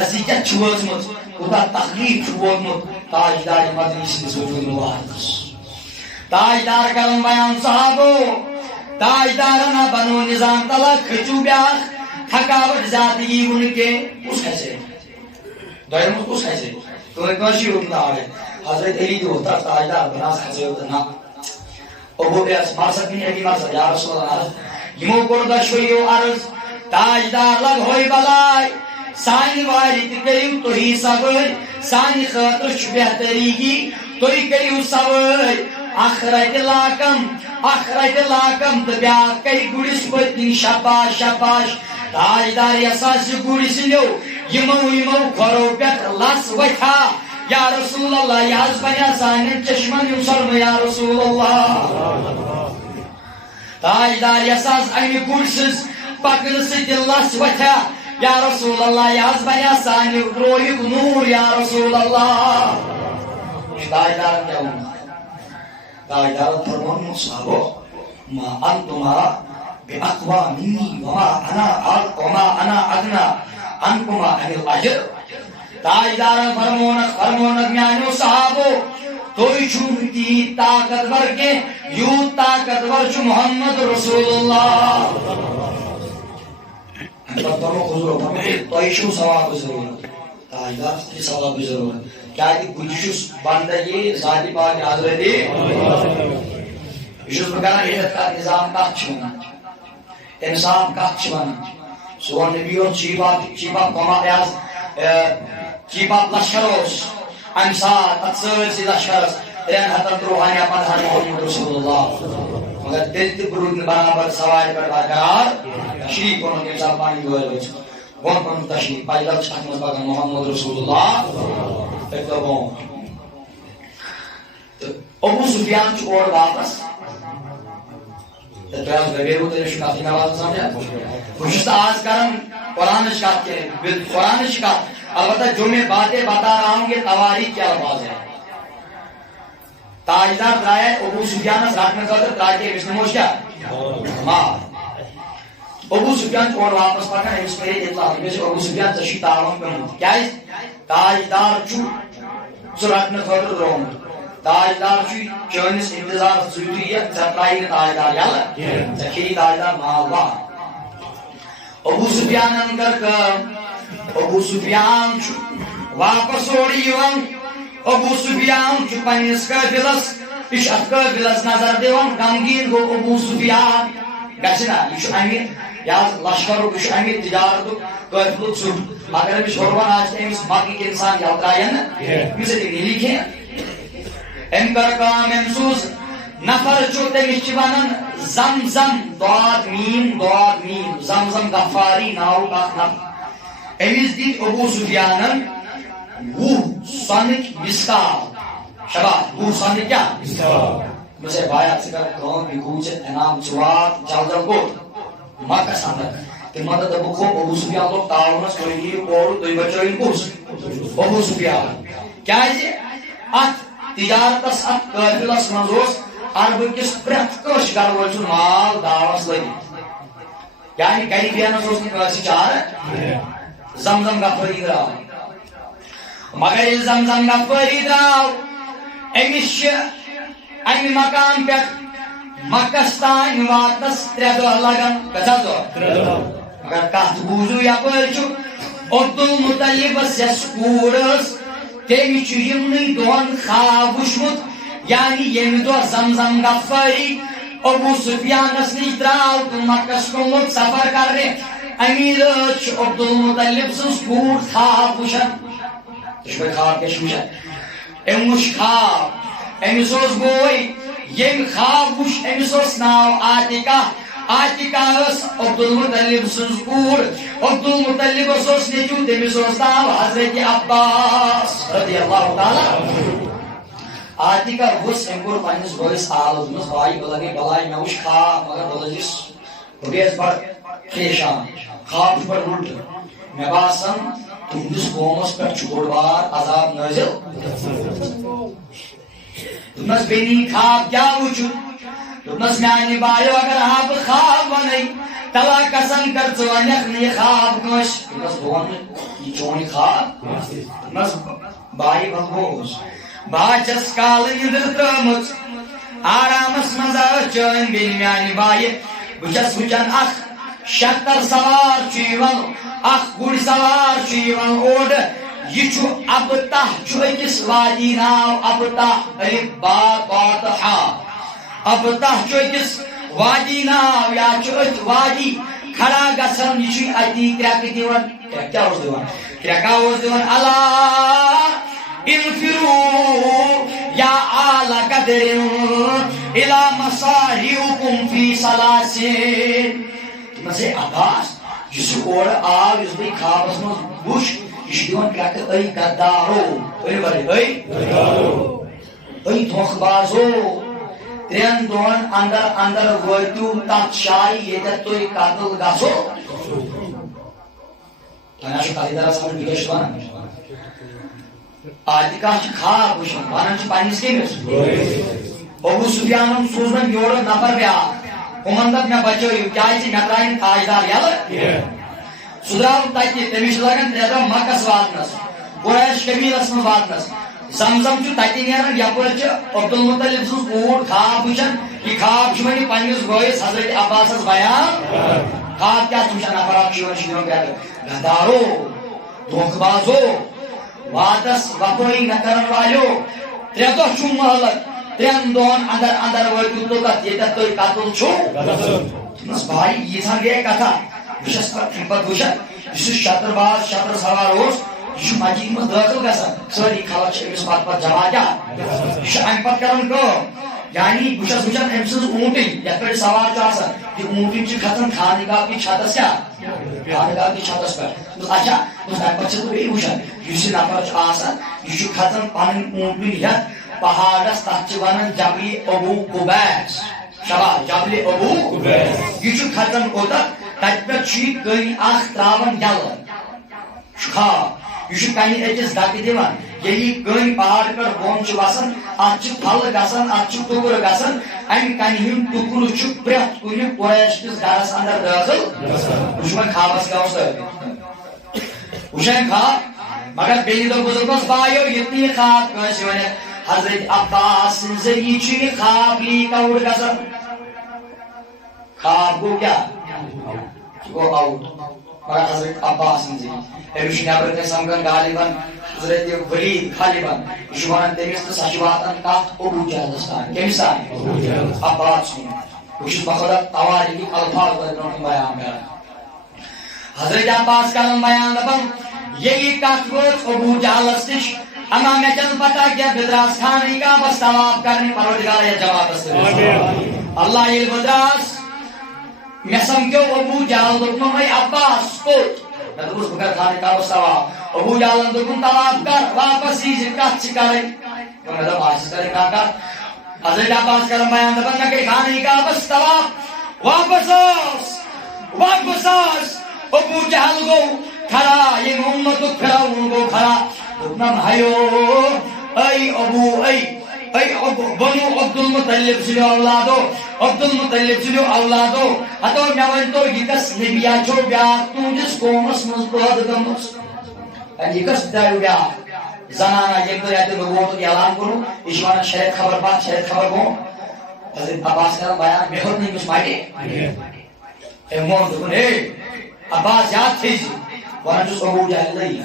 اسی کیا چھوزمت کوتا تخلیف چھوزمت تاجدار مدنی سے سجود نوارس تاجدار کرن بیان صحابو تاجدارنا بنو نظام تلا کھچو بیاخ تھکاوٹ زیادگی ان کے اس کیسے دائم اس کیسے کوئی کاشی ہوتا ہے حضرت علی جو ہوتا تاجدار بنا سکتے ہوتا نا ابو بیاس مرسد بن ابی مرسد یا رسول اللہ یمو کردہ شویو عرض تاجدار لگ ہوئی بلائی سانی وارد کریم تو ہی سوئے سانی خاطر بہتری کی تو ہی کریم سوئے آخرت لاکم تو بیاہ کئی گوڑس پتنی شپاش شپاش تاجدار یساس گوڑس لیو یمو کھرو پیٹ لس وچھا یا رسول اللہ یاز بنیا سانین چشمن یسرم یا رسول اللہ. تاجدار یساس امی گوڑسز پکن سے لس وچھا یا رسول اللہ یاز بنیا سانی رویق نور یا رسول اللہ. تاجدار کیا ہونا تاجدار فرمان مصابو ما انتما بے اقوى منی وما انا اغنا انکما عن الاجر. تاجدار فرمونک میانو صحابو توی چھوٹی طاقتور کے یوں طاقتور چھو محمد رسول اللہ. بطرو خضرو فرمائے توی چھو ثواب ضرورت تاجدار کی ثواب ضرورت کیا کہ کچھ بندہ یہ ذاتی پاک حضرت یشوس بکانا حیرت کا نظام کا چھونا انسان کا چھونا سوان نبیون چیبا کما بیاز چیبا لشکروس امساد اتسر سی لشکرس رین حتن روحانی اپن حضرت محمد رسول اللہ مگر دلت برود برابر سواری پر برقرار شریف کنن کے ساتھ پانی دوئے بچ ون کنن تشریف پایدل چھاکمت باقا محمد رسول اللہ ایک تو ابو سفیان چھو اور واپس تو از گریرو تیرے شکاتی نواز سمجھا خوشست آز کرن قرآن شکات کے قرآن شکات البتہ جو میں باتیں بتا رہا ہوں یہ تواریخ کیا الفاظ ہے. تاجدار رائے ابو سفیان رکھنے کا تاکہ اس نے موش کیا ابو سفیان چھوڑ واپس پکا ہے اس میں اطلاع ہے کہ ابو سفیان تشریف تعاون کرن کیا ہے تاجدار چھو رکھنے کا روم تاجدار چھو چونس انتظار ضروریت زبرائی تاجدار یالا زخیری تاجدار مالوا ابو سفیان انکر کا ابو سفیان چھو واپس اوڑی یوان ابو سفیان چھو پنیس کا بلس اش افکا بلس نظر دیوان غمگین گو ابو سفیان گچنا یہ امیر یا لشکر کش امیر تجارت قافلت سو اگر بھی شوربان آج امس باقی کے انسان یلترائن اسے دیکھنے لکھیں امکر کام امسوز نفر چوتے مشتبانن زمزم دعاد میم زمزم غفاری ناو باق نفر امیز دید ابو سفیانن وہ سانک مسکال شباب وہ سانک کیا مجھے باید سکر کام بکوچت انام چوات جلدر کو مکہ ساندک کہ مدد ابو خوب ابو سفیان لوگ تاؤنس کرنگی اور دوی بچوئن کوس ابو سفیان کیا ہے جی ات تجارت اس ات قافلس منزوس عرب کس پرت کش گر وول مال داوس لگی یعنی کئی دینس اس چار زمزم غفاری درو مگر یل زمزم غفاری درو امس امہ مقام پہ مکس تان واتنس 3 دۄہ لگان کچا دۄہ مگر کت بوزو یپر عبدالمطلبس یس کور تم یمن دہن خواب وچمت یعنی یم دہ زمزم غفاری ابو سفیانس نش درو تو مکس گومت سفر کرنے امیر عبدالمطلب سن کور خواب وچان خواب کیا وچان ام وچ خواب امس بوے یم خواب وچ امس ناو عاتقہ عاتقہ عبدالمطلب سن کور عبدالمطلب نیچو تمس ناو حضرت عباس رضی اللہ تعالی عاتقہ وس ام کور پنس بس آلس مس بائی بلگے بلائی مے وچ خواب مگر بلس بس بڑ پریشان خواب بڑ الٹ مے باسان تہندس قومس پہ بوڑ بار عذاب نازل دس بینی خواب کیا وچو دس میانہ بایو اگر آپ خواب ونی تلا قسم کر ژٕ ونکھ نہٕ یہِ خواب کٲنٛسہِ دس بہٕ ونہٕ یہِ چون خواب دس بائی بل گوس بہٕ چھس کالہٕ نِندٕر ترٲمٕژ آرامس منٛز ٲس چٲنۍ بیٚنہِ میانہِ بایہِ بہٕ چھس وٕچھان اکھ شتر سوار چھُ یِوان اکھ گُرۍ سوار چھُ یِوان اورٕ یہ چھُ ابتح چھُ أکِس وادی ناو ابتح الف با تا تہٕ ہا ابتح چھُ أکِس وادی ناو یا چھُ أتھۍ وادی کھڑا گژھان یہ چھُ اتی کرٛٮ۪کہٕ دِوان کیٛاہ اوس دِوان کرٛٮ۪کہٕ اوس دِوان اللہ انفروا یا آل قدر الى مصارعكم في سلاسل مزے عباس یس اور آو یس بھائی خوابس مز وچھ یہ دِوان کرٛٮ۪کہٕ اے غدارو اے دھوکہٕ بازو 3 دۄہن اندر اندر وٲتِو تتھ جایہِ ییٚتٮ۪تھ تُہۍ قتل گژھو تۄہہِ چھُ کتھ درس سمجھ بہٕ کیٛاہ چھُس ونان عاتقہ چھُ خواب وٕچھان ونان چھُ پننس کٔمِس ابو سفیانن سوٗزنن یورٕ نفر بیٛاکھ ہُمن دپ مےٚ بچٲیِو کیٛازِ مےٚ ترٛایَن تاجدار یلہٕ سُہ درٛاو تتہِ تٔمِس چھِ لگان 3 دۄہ مکس واتنس قریش قبیلس منٛز واتنس زمزم چھُ تتہِ نیران یپٲرۍ چھِ عبدالمطلب سٕنٛز کوٗر خواب وٕچھان یہِ خواب چھُ وۄنۍ پننِس بٲیِس حضرت عباسس بیان خواب کیٛاہ چھُ وٕچھان نفر اکھ چھُ یِوان چھُ دِوان کرٛٮ۪کہٕ غدارو دھوکہٕ بازو وعدس وفٲیی نہ کرن والیو 3 دۄہ چھُ مہلت 3 دۄہن اندر اندر وٲتِو توٚتتھ ییٚتٮ۪تھ تُہۍ قتل چھُو دوٚپمس بھائی ییٖژاہ گٔیے کتھا بہٕ چھس پتہٕ وٕچھان یُس یہِ شتر باز شتر سوار اوس یہ چھُ مسجد منٛز دٲخل گژھان سٲری خلق چھِ أمِس پتہٕ جمع کیٛاہ یہِ چھُ امہِ پتہٕ کران کٲم یعنی بہٕ چھس وٕچھان أمۍ سٕنٛز اوٗنٛٹٕنۍ یتھ پٮ۪ٹھ سوار چھُ آسان یہِ اوٗنٛٹٕنۍ چھِ کھسان خانقاہ کِس چھتس کیٛاہ خانقاہ کِس چھتس پٮ۪ٹھ اچھا تمہِ پتہٕ چھس بہٕ بیٚیہِ وٕچھان یُس یہِ نفر چھُ آسان یہِ چھُ کھسان پنٕنۍ اوٗنٛٹٕنۍ ہٮ۪تھ پہاڑس تتھ چھِ ونان جبلِ ابو قبیس شباب جبلِ ابو قبیس یہ چھُ کھسان اوٚتتھ تتہِ پٮ۪ٹھ چھُ یہِ کٔنۍ اکھ تراوان یلہٕ خواب یہ چھُ کنہِ أکِس دکہٕ دِوان ییٚلہِ یہِ کٔنۍ پہاڑ پٮ۪ٹھ بۄن چھُ وسان اتھ چھِ پھل گژھان اتھ چھُ ٹُکرٕ گژھان امہِ کنہِ ہُنٛد ٹُکرٕ چھُ پرٛٮ۪تھ کُنہِ قریش کِس گرس اندر دٲخل وٕچھ وۄنۍ خوابس کیٛاہ اوس وٕچھان خواب مگر بیٚیہِ دۄہ بُزرگس بایو ییٚتہِ نہٕ یہِ خواب کٲنٛسہِ ونٮ۪کھ حضرت عباس سٕنٛدِ ذٔریعہٕ چھُ یہِ خواب لیٖک آوُٹ گژھان خواب گوٚو کیٛاہ سُہ گوٚو آوُٹ مگر حضرت عباس سٕنٛدِ ذٔریعہٕ أمِس چھُ نٮ۪برٕ کَنۍ سمکھان غالبن حضرت ولید غالبن یہِ چھُ ونان تٔمِس تہٕ سۄ چھِ واتان کتھ ابوٗ جہلس تام کٔمِس تام عباس سُنٛد بہٕ چھُس بخدا تواریٖخٕکۍ الفاظ تۄہہِ برونٛٹھ بیان کران حضرت عباس کران بیان دپان ییٚلہِ کتھ وٲژ ابوٗ جہلس نِش اما مےٚ چھنہٕ پتہ کینٛہہ بہٕ درٛاس خانہ کعبس طواف کرنہِ پروردگار یتھ جوابس اللہ ییٚلہِ بہٕ درٛاس مےٚ سمکھیو ابوٗ جہل دوٚپنم اے عباس کوٚت مےٚ دوٚپُس بہٕ کرٕ خانہ کعبس طواف ابوٗ جہلن دوٚپُن طواف کر واپس یی زِ کتھ چھِ کرٕنۍ مےٚ دوٚپ آ چھِ کرٕنۍ کانٛہہ کتھ حضرت عباس کران بیان دپان مےٚ گٔے خانہ کعبس طواف واپس آس ابوٗ جہل گوٚو کھڑا ییٚمہِ اُمتُک پھِرَوُن گوٚو کھڑا دوٚپنم ہیو اے ابوٗ اے ey Banu Abdul Muttalib sulu awlado, Abdul Muttalib sulu awlado, ato mewanto yikas nebiya cho bya tujis komas musbad gamus. And yikas daru bya zanana yekto yate nubuwwat yalan kuru, ishwana şeret khabar ko. Hazrat Abbas ka bayan mehod nahi musmadi. Emon dukun hey Abbas yad thi. Wana jus Abu Jahl nahi.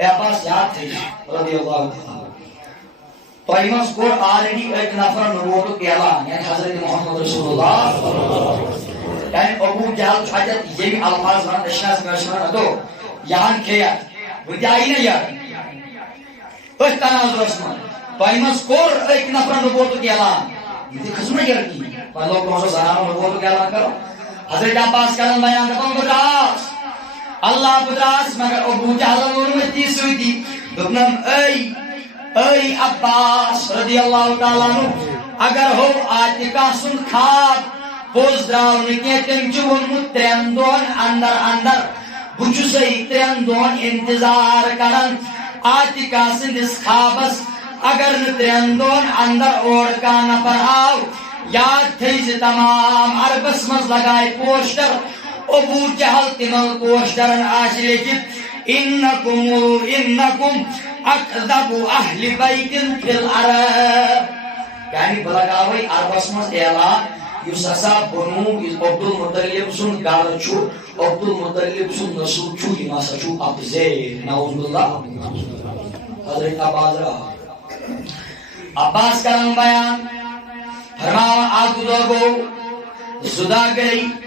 Abbas yad thi radiyallahu ta'ala. Toymas ko already ek nafar nubuwwat yalan yani Hazrat Muhammad Rasulullah. Yani Abu Jahl hajat yemi alfaz van eşnas meşman ato yahan khiyat. Budayina ya. Öz tanazur Osman. Toymas ko ek nafar nubuwwat yalan. Ini kısmına geldi. Kalau proses anak nubuwwat yalan karo. Hazrat Abbas kalan bayan katong bedras. Allah bedras maka Abu Jahl urmati suidi. Duknam ey Abbas radiyallahu ta'ala nu agar ho atika sun khab pozdrav nike temchun mutrendon andar buchu sai trendon intizar karan atika sin dis khabas agar trendon andar or ka na parav yaad theiz tamam arbas maz lagai poster Abu Jahl timal posteran ashilekit innakum akdabu ahli baitin fil Arab. Yani balagawai arbas mas elan yusasa Banu Abdul Muttalib sun galachu Abdul Muttalib sun nasuchu imasachu abze nauzullah. Hazrat Abbas kalam bayan farmawa agudago suda gayi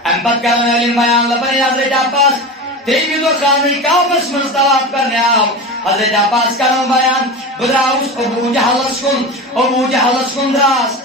Empat karena bayan lepas Hazrat Abbas Terivido khani kaabas mustawab karne aao Hazrat Abbas karena bayan bedraus Abu Jahl kun dras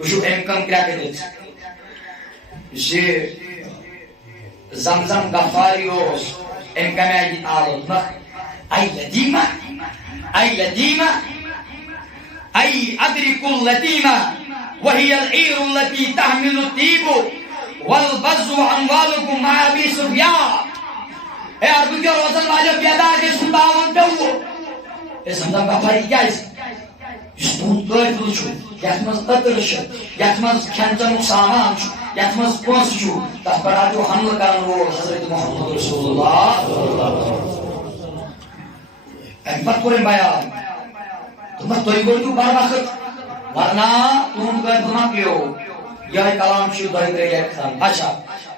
وشو امكان كراكدت جي زمزم غفاريوس امكان اجي الله اي لديمة اي ادرك اللديمة وهي العير التي تحمل الطيب والبز اموالكم مع ابي سفيان اي ارجو كي روزن واجه بيدار کے سنتاون دو اي زمزم غفاري guys Üstün gayfıl şu, yatmaz ıtır şu, yatmaz kencanın saman şu, yatmaz pons şu. Tahbaratu hamlı karnı o Hazreti Muhammed Resulullah. Empat koren bayan. Tumah toy goldu bar vakit. Warna tum gayfıl makyo. Yay kalam şu dayıdre yaksan. Acha.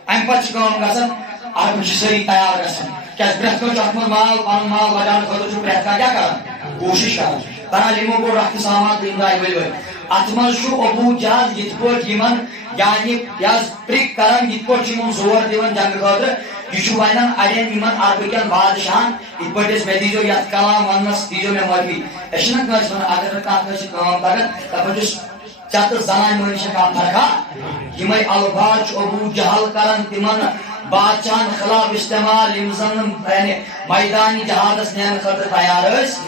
Empat çıkan gasan, armış seri tayar gasan. Kes bırakma çakmaz mal, panın mal, bacan kodu şu bırakma kya karan? Koşiş karan. Tanalimu ko rahti samat dinday bilbel. Atman şu Abu Jahl gitpot yiman yani yaz prik karan gitpot yiman zor divan jang khadır. Yusufaynan aden yiman arbikan badşahan gitpotes medijo yat kalam annas dijo me marbi. Eşinak nasman agar kankası kalam tagan tapajus çatır zaman mönüşe kam farka. Yimay albaç Abu Jahl karan timan badşahan khilaf istemal imzanın yani maydani cihadas neyan khadır tayarız.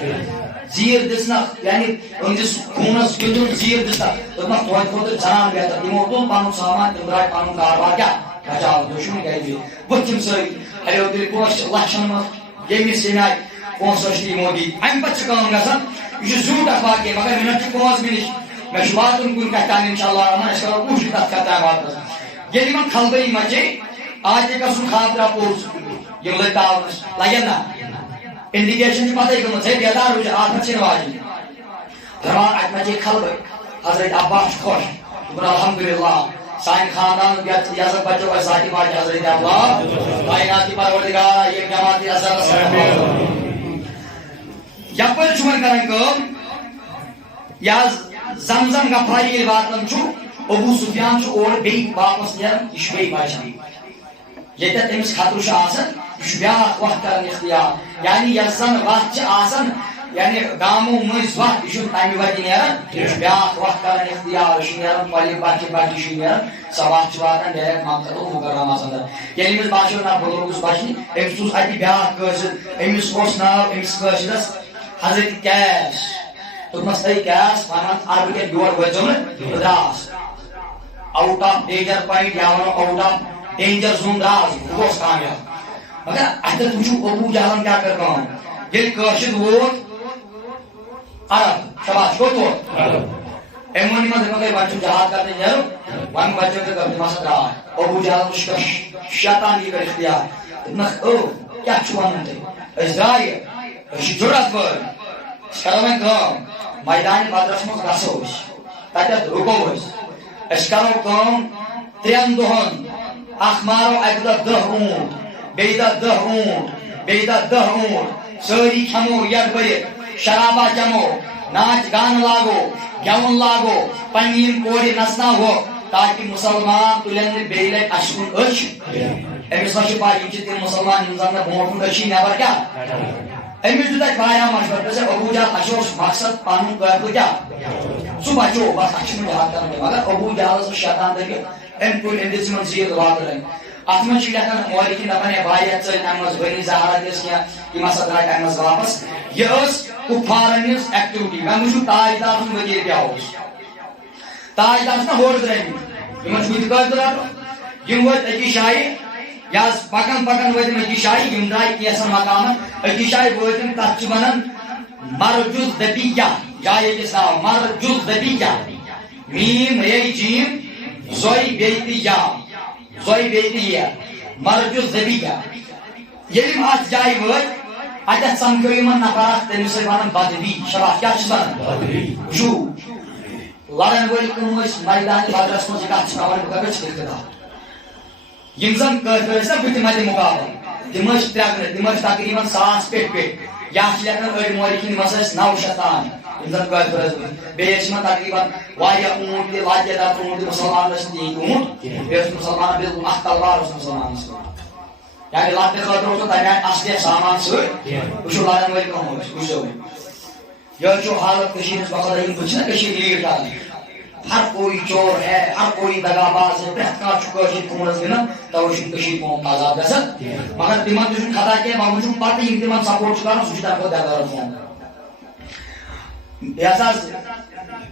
Zir desna yani önce kunas gündür zir desna tutmak tuan kodur zanan gaya imotun panu saman tembrak panu karvar kya kaçal düşün geldi bu kimse hayır dil koş Allah şanma yemin senay konsoşti imodi en paçı kalan gasan yüzü zuda fark maka minatçı komas biniş میں شباتن کن کہتان انشاءاللہ رحمان اس کا کوشش کرتا ہے یعنی من خلبئی مچے آج ایک سن خواب را پوز یہ لگتا لگے نا انڈیکیشن پتہ ہے کہ مجھے بیدار ہو جائے آدھر سے نواجی فرمان آج مجھے خلبئی حضرت عباس خوش الحمدللہ سائن خاندان یازت بچوں کا ساتھی مارج حضرت اللہ کائناتی پروردگار یہ جماعتی اثر یپر چھوڑ کریں کام یا زمزم غفاری واتن چھو ابو سفیان چھو اور بیگ واپس نیرن یہ بیگ بادشاہ یہ تر امس خطر چھ آسان یہ بیاکھ وقت کرن اختیار یعنی یس زن وقت چھ آسان یعنی گامو مز وقت یہ تمہ وتہ نیران یہ بیاکھ وقت کرن اختیار یہ نیران پلی باقی باقی یہ نیران صبح چھ واتان ڈائریکٹ مقصد مکرمہ اندر یعنی مس باشو نا بزرگس بچنی امس اوس اتہ بیاکھ قاصد امس اوس ناو امس قاصدس حضرت کیس دوپمس اے کیس ونان عربی کے یور وٲتۍزیو نہٕ دراس آؤٹ آف ڈینجر پوائنٹ یا ونو آؤٹ آف ڈینجر زون دراس وہ کامیاب مگر اتھ وچھو ابو جہلن کیا کر کام ییٚلہِ کٲشِر ووت عرب شباش گوٚو تور أمۍ ووٚن یِمن دوٚپُکھ ہے وۄنۍ چھُ جہاد کرنہِ نیرُن وۄنۍ بچو تہٕ کٔر تِمن سۭتۍ راے ابو جہل وُچھ شیطان یہِ کر اختیار دوٚپنکھ او کیٛاہ چھُ وَنُن تۄہہِ أسۍ درٛایہِ أسۍ چھِ جُرت وٲلۍ أسۍ کرو وۄنۍ کٲم میدانہِ بدرس منٛز گژھو أسۍ تتٮ۪تھ رُکو أسۍ کرو کٲم 3 دۄہن اکھ مارو اکہِ دۄہ 10 اوٗنٹ بیٚیہِ دۄہ 10 اوٗنٹ بیٚیہِ دۄہ 10 اوٗنٹ سٲری کھٮ۪مو یتھ بٔرِتھ شرابا چمو ناچ گان لاگو گیون لاگو پننہِ یِم کورِ نژناوو تاکہِ مسلمان تُلن نہٕ بیٚیہِ لٹہِ اَسہِ کُن أچھ أمِس ما چھِ پاے یِم چھِ تِم مسلمان یِم زن نہٕ برونٛٹھ کُن أچھی نیبر کیٛاہ أمِس دیُت اَسہِ واریاہ مشورٕ دوٚپُس ابوٗ جہل اَسہِ اوس مقصد پنُن قٲبلہٕ کیٛاہ سُہ بچو بس اَسہِ چھُنہٕ جہاد کرُن کینٛہہ مگر ابوٗ جہلس شیطان دٔپِتھ أمۍ کوٚر أمۍ دِژ یِمن زیٖر واترٲوِتھ اتھ منٛز چھِ لیکھان مولِکین دپان ہے واریاہ ژٔلۍ امہِ منٛز بنی زہرا دِژ کینٛہہ یِم ہسا درٛاے امہِ منٛز واپس یہِ ٲس کُپھارن ہٕنٛز ایکٹیوٹی مےٚ وٕچھو تاجدار سُنٛد وزیٖر کیٛاہ اوس تاجدار چھُنہ ہورٕ درٛٲمٕتۍ یِمن چھُ بٕتھِ قٲصد رٹُن یِم وٲتۍ أکِس جایہِ یہِ حظ پکان پکان وٲتۍ یِم أکِس جایہِ یِم درٛاے کینٛژن مقامن أکِس جایہِ وٲتۍ یِم تتھ چھِ ونان مرجُز دبیہ جایہِ أکِس ناو مرجُز دبیہ میٖم رے جیٖم زوٚے بیٚیہِ تہِ یا زوٚے بیٚیہِ تہِ یہِ مرجُز دبیہ ییٚلہِ یِم اتھ جایہِ وٲتۍ اتٮ۪تھ سمکھیو یِمن نفر اکھ تٔمِس ٲسۍ ونان بدوی شباش کیٛاہ چھِس ونان وٕچھو لڑن وٲلۍ کٕم ٲسۍ میدانہِ بدرس منٛز یہِ کتھ چھِ پیٚوان بہٕ کرٕ ژٕ اِختِلاف یِم زن کٲفِر ٲسۍ نا بٕتھِ مدِ مُقابل تِم ٲسۍ ترٛکرٕ تِم ٲسۍ تقریٖبن 100 پیٚٹھۍ یا چھِ لیکھان أڑۍ مولِکین یِم ہسا ٲسۍ 900 تام یِم زن کٲفِر ٲسۍ بٕتھِ بیٚیہِ ٲسۍ یِمن تقریٖبن واریاہ اوٗنٹ تہِ لاتہِ دار اوٗنٹ تہِ مُسلمان ٲسۍ نہٕ تِہنٛدۍ اوٗنٹ بیٚیہِ اوس مُسلمانن بِلکُل اکھ تلوار اوس مُسلمانس یعنی لڑنہٕ خٲطرٕ اوس نہٕ تمہِ آیہِ اصلِیت سامان سۭتۍ وٕچھو لڑن وٲلۍ کٕم ٲسۍ وٕچھو یہ چھُ حالت کٔشیٖرِ ہٕنٛز بخدا یِم چھِنہ کٔشیٖر لیٖڈ کران ہر کوئی چور ہے ہر کوئی دگا باز ہے پرٛٮ۪تھ کانٛہہ چھُ کٲشِر کُمرس گِنٛدان توے چھُنہٕ کٔشیٖر قوم آزاد گژھان مگر تِمن تہِ چھُنہٕ خطا کینٛہہ وۄنۍ وٕچھُن پتہٕ یِم تِمن سپورٹ چھُ کران سُہ چھُ تمہِ کھۄتہٕ دگار قوم یس حظ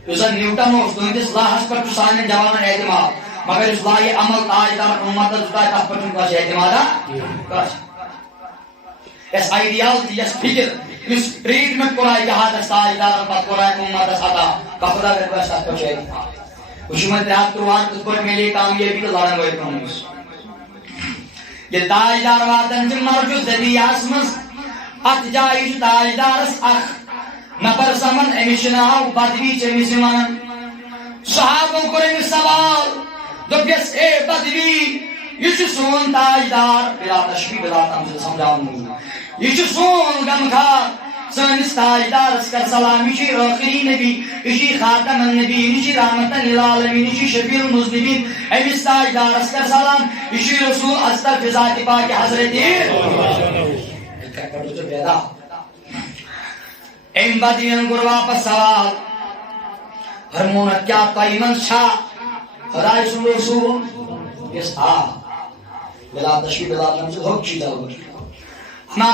یُس زن نیوٹن اوس تُہنٛدِس لاہس پٮ۪ٹھ چھُ سانٮ۪ن جوانن اعتماد مگر یُس لاہہِ عمل تاجدار اُمتس دُتاے تتھ پٮ۪ٹھ چھُنہٕ کٲنٛسہِ اعتمادا کٲنٛسہِ یس آیڈیالجی یس فکر یُس ٹریٹمنٹ کوٚرہاے جہادس تاجدارن پتہٕ کوٚرہاے اُمتس عطا بخدا کر کٲنٛسہِ تتھ پٮ۪ٹھ چھُ اعتماد وٕچھو وۄنۍ 313 کِتھ پٲٹھۍ میلے کامیٲبی تہٕ لڑن وٲلۍ کٕم ٲسۍ ییٚلہِ تاجدار واتان چھِ مرجُز دبیہس منٛز اتھ جایہِ چھُ تاجدارس اکھ نفر سمان أمِس چھُ ناو بدوی چھِ أمِس ونان صحابو کوٚر أمِس سوال دوٚپیس اے بدوی یہ چھُ سون تاجدار بلا تشبیہ بلا تمثیل سمجھاوُن موٗجوٗب یہ چھُ سون غمخار سٲنِس تاجدارس کر سلام یہ چھُ ٲخری نبی یہ چھُ خاتم النبیین یہ چھُ رحمتن للعالمین یہ چھُ شفیع المذنبین أمِس تاجدارس کر سلام یہ چھُ رسول ازدر فی ذات پاک حضرت أمۍ بدوین کوٚر واپس سوال فرمونکھ کیٛاہ تۄہہِ منٛز چھا خۄداے سُنٛد رسوٗل یس آ بلا تشبیہ بلا تمثیل ہوٚکھ چھی دلبر نا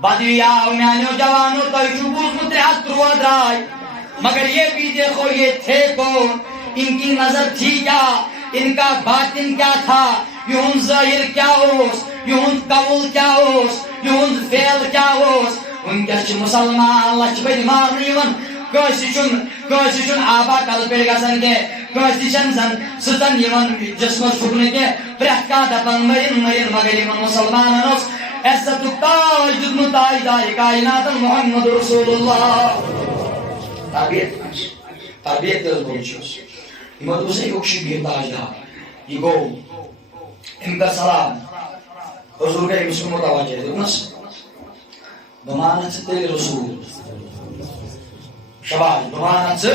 بدوی آو میانیو جوانو تۄہہِ چھُو بوٗزمُت 313 درٛاے مگر یہ بھی دیکھو یہ تھے کون ان کی نظر تھی کیا ان کا باطن کیا تھا یہُنٛد ظٲہِر کیٛاہ اوس یہُنٛد قول کیٛاہ اوس یہُنٛد فعل کیٛاہ اوس وٕنکٮ۪س چھِ مُسلمان لچھِ بٔدۍ مارنہٕ یِوان کٲنٛسہِ چھُنہٕ آبا کلہٕ پٮ۪ٹھ گژھان کینٛہہ کٲنٛسہِ چھنہٕ زن سٕژن یِوان جسمس ٹھُکنہٕ کینٛہہ پرٛٮ۪تھ کانٛہہ دپان مٔرِن مگر یِمن مُسلمانن اوس عزتُک تاج دیُتمُت تاجدارِ کایناتن محمد رسول اللہ تربیت تہِ ٲس بوٚڑ چیٖز یِمو دوٚپُس ہے یُک چھُ بِہِتھ تاجدار یہِ گوٚو أمۍ کٔر سلام حضوٗر گٔے أمِس کُن مُتوجہ دوٚپنس بہٕ مانَتھ ژٕ تیٚلہِ رسوٗل شباش بہٕ مانَتھ ژٕ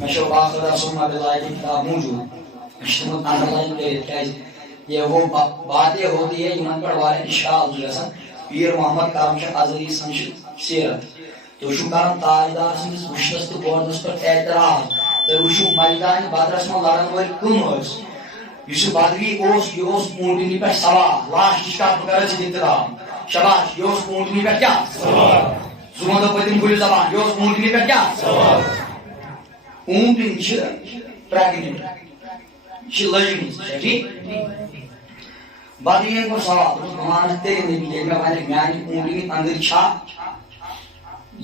مےٚ چھُ باخُدا صُبح بِلاے کِتاب موٗجوٗد مےٚ چھِ تِمن انڈرلاین کٔرِتھ کیٛازِ یہ وہ باتیں ہوتی ہے یِمن پٮ۪ٹھ واریاہ اِشکال چھُ گژھان پیٖر محمد کرم شاہ ازلی سٕنٛز چھِ سیرت تُہۍ چھِو کران تاجدار سٕنٛدِس وٕچھنس تہٕ بوزنس پٮ۪ٹھ اعتراض تُہۍ وٕچھِو میدانِ بدرس منٛز لڑن وٲلۍ کٕم ٲسۍ یُس یہِ بدری اوس یہِ اوس اوٗنٹنہِ پٮ۪ٹھ سوار لاسٹٕچ کتھ بہٕ کرٕ ژٕ اِنتظام شباش یہِ اوس اوٗنٹنہِ پٮ۪ٹھ کیٛاہ زُمدو پٔتِم کُلہِ زبان یہِ اوس اوٗنٹنہِ پٮ۪ٹھ کیٛاہ اوٗنٹٕنۍ چھِ پریگننٹ یہِ چھِ لٔجمٕژ ٹھیٖک بدرین کوٚر سوال بہٕ مانَتھ تیٚلہِ نبی ییٚلہِ مےٚ وَنہِ میانہِ اوٗنٹنہِ أنٛدٕرۍ چھا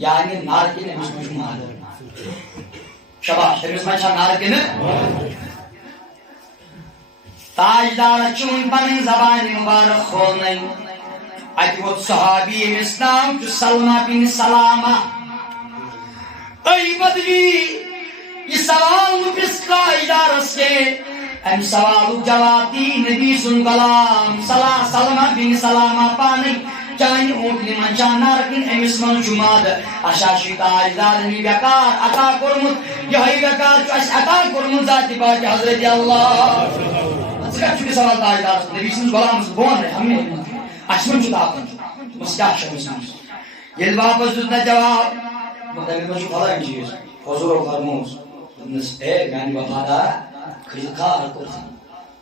یعنی نر کِنہٕ أمِس منٛز چھُ مادٕ شباش أمِس منٛز چھا نر کِنہٕ تاجدارس چھِ وۄنۍ پنٕنۍ زبانہِ مُبارک کھولنَے اتہِ ووت صحابی ییٚمِس ناو چھُ سلما بن سلامہ أے بدری یہِ سوال وٕکھِس تاجدارس کے امہِ سوالُک جواب دی نبی سُنٛد غلام سلما بن سلامہ پانے چانہِ اوٗنٹنہِ منٛز چھا نر کِنہٕ أمِس منٛز چھُ مادٕ اَسہِ حظ چھُ تاجدارن یہِ ویقار عطا کوٚرمُت یِہوٚے ویقار چھُ اَسہِ عطا کوٚرمُت ذاتِ پاکِ حضرت اللہ ژٕ کتھ چھُکھ یہِ سوال تاجدارس نبی سٕنٛدِس غلامس بہٕ وَنَے ہمے اَسہِ منٛز چھُ طاقت دوٚپمَس کیٛاہ چھُ أمِس منٛز ییٚلہِ واپس دیُت مےٚ جواب تٔمِس منٛز چھُ فلٲنۍ چیٖز حضوٗرو فرمووُس دوٚپنَس ہے میانہِ وفادارا خٔریٖدخار کوٚرتھن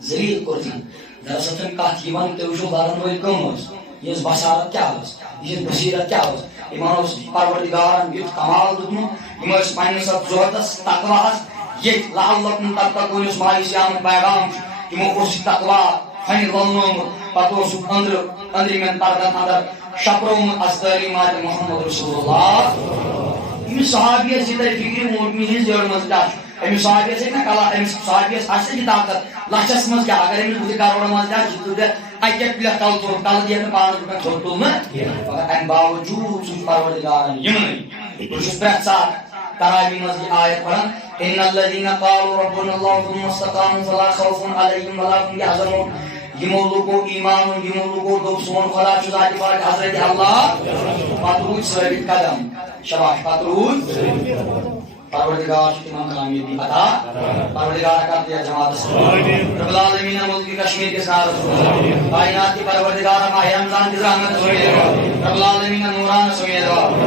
ذلیٖل کوٚرتھن دراصل چھنہٕ کتھ یہِ وَن تُہۍ وٕچھِو لڑن وٲلۍ کٕم ٲسۍ یِہٕنٛز بصارت کیٛاہ ٲس یِہٕنٛز بصیرت کیٛاہ ٲس یِمن اوس پروردگارن یُتھ کمال دیُتمُت یِم ٲسۍ پننِس اتھ زُہدس تقواہس ییٚتہِ لعلکُم تتقوٗن یُس مالیٖس یامُک پیغام چھُ یِمو اوس یہِ تقوا فنہِ للنومُت پتہٕ اوسُکھ أنٛدرِمٮ۪ن پردن اندر شپرومُت از تعلیٖماتِ محمد رسول اللہ أمِس صحابیس یہِ ترِ فِکرِ اوٗنٹنہِ ہٕنٛز جٔڑ منٛز کیٛاہ چھُ أمِس صحابیس ہیٚکہِ نا کلا أمِس صحابیس آسہِ یہِ طاقت لچھس منٛز کیٛاہ اگر أمِس بُتھِ کروڑن منٛز کیٛاہ چھُ اکہِ پٮ۪ٹھ تل تُل تل دِیَکھ نہٕ پانس پٮ۪ٹھ تھوٚد تُلنہٕ مگر امہِ باوجوٗد چھُ پروردگارن یِمنٕے بہٕ چھُس پرٛٮ۪تھ ساتہٕ تراوی منٛز یہِ آیت پران ان الذین قالوا ربنا الله ثم استقاموا فلا خوف عليهم ولا هم يحزنون یِمو لوٗکو ایٖمان اوٚن یِمو لوٗکو دوٚپ سون خۄدا چھُ ذاتِ پاک حضرت اللہ پتہٕ روٗدۍ ثٲبِت قدم شباش پتہٕ روٗدۍ پروردگار چھُ تِمن کامیٲبی عطا پروردگار کر دِیا جماعتس رب العالمین ملک کشمیر کِس نارس کائنات کی پروردگار ماہ رمضان کِس رحمت رب العالمین نوران سویدوا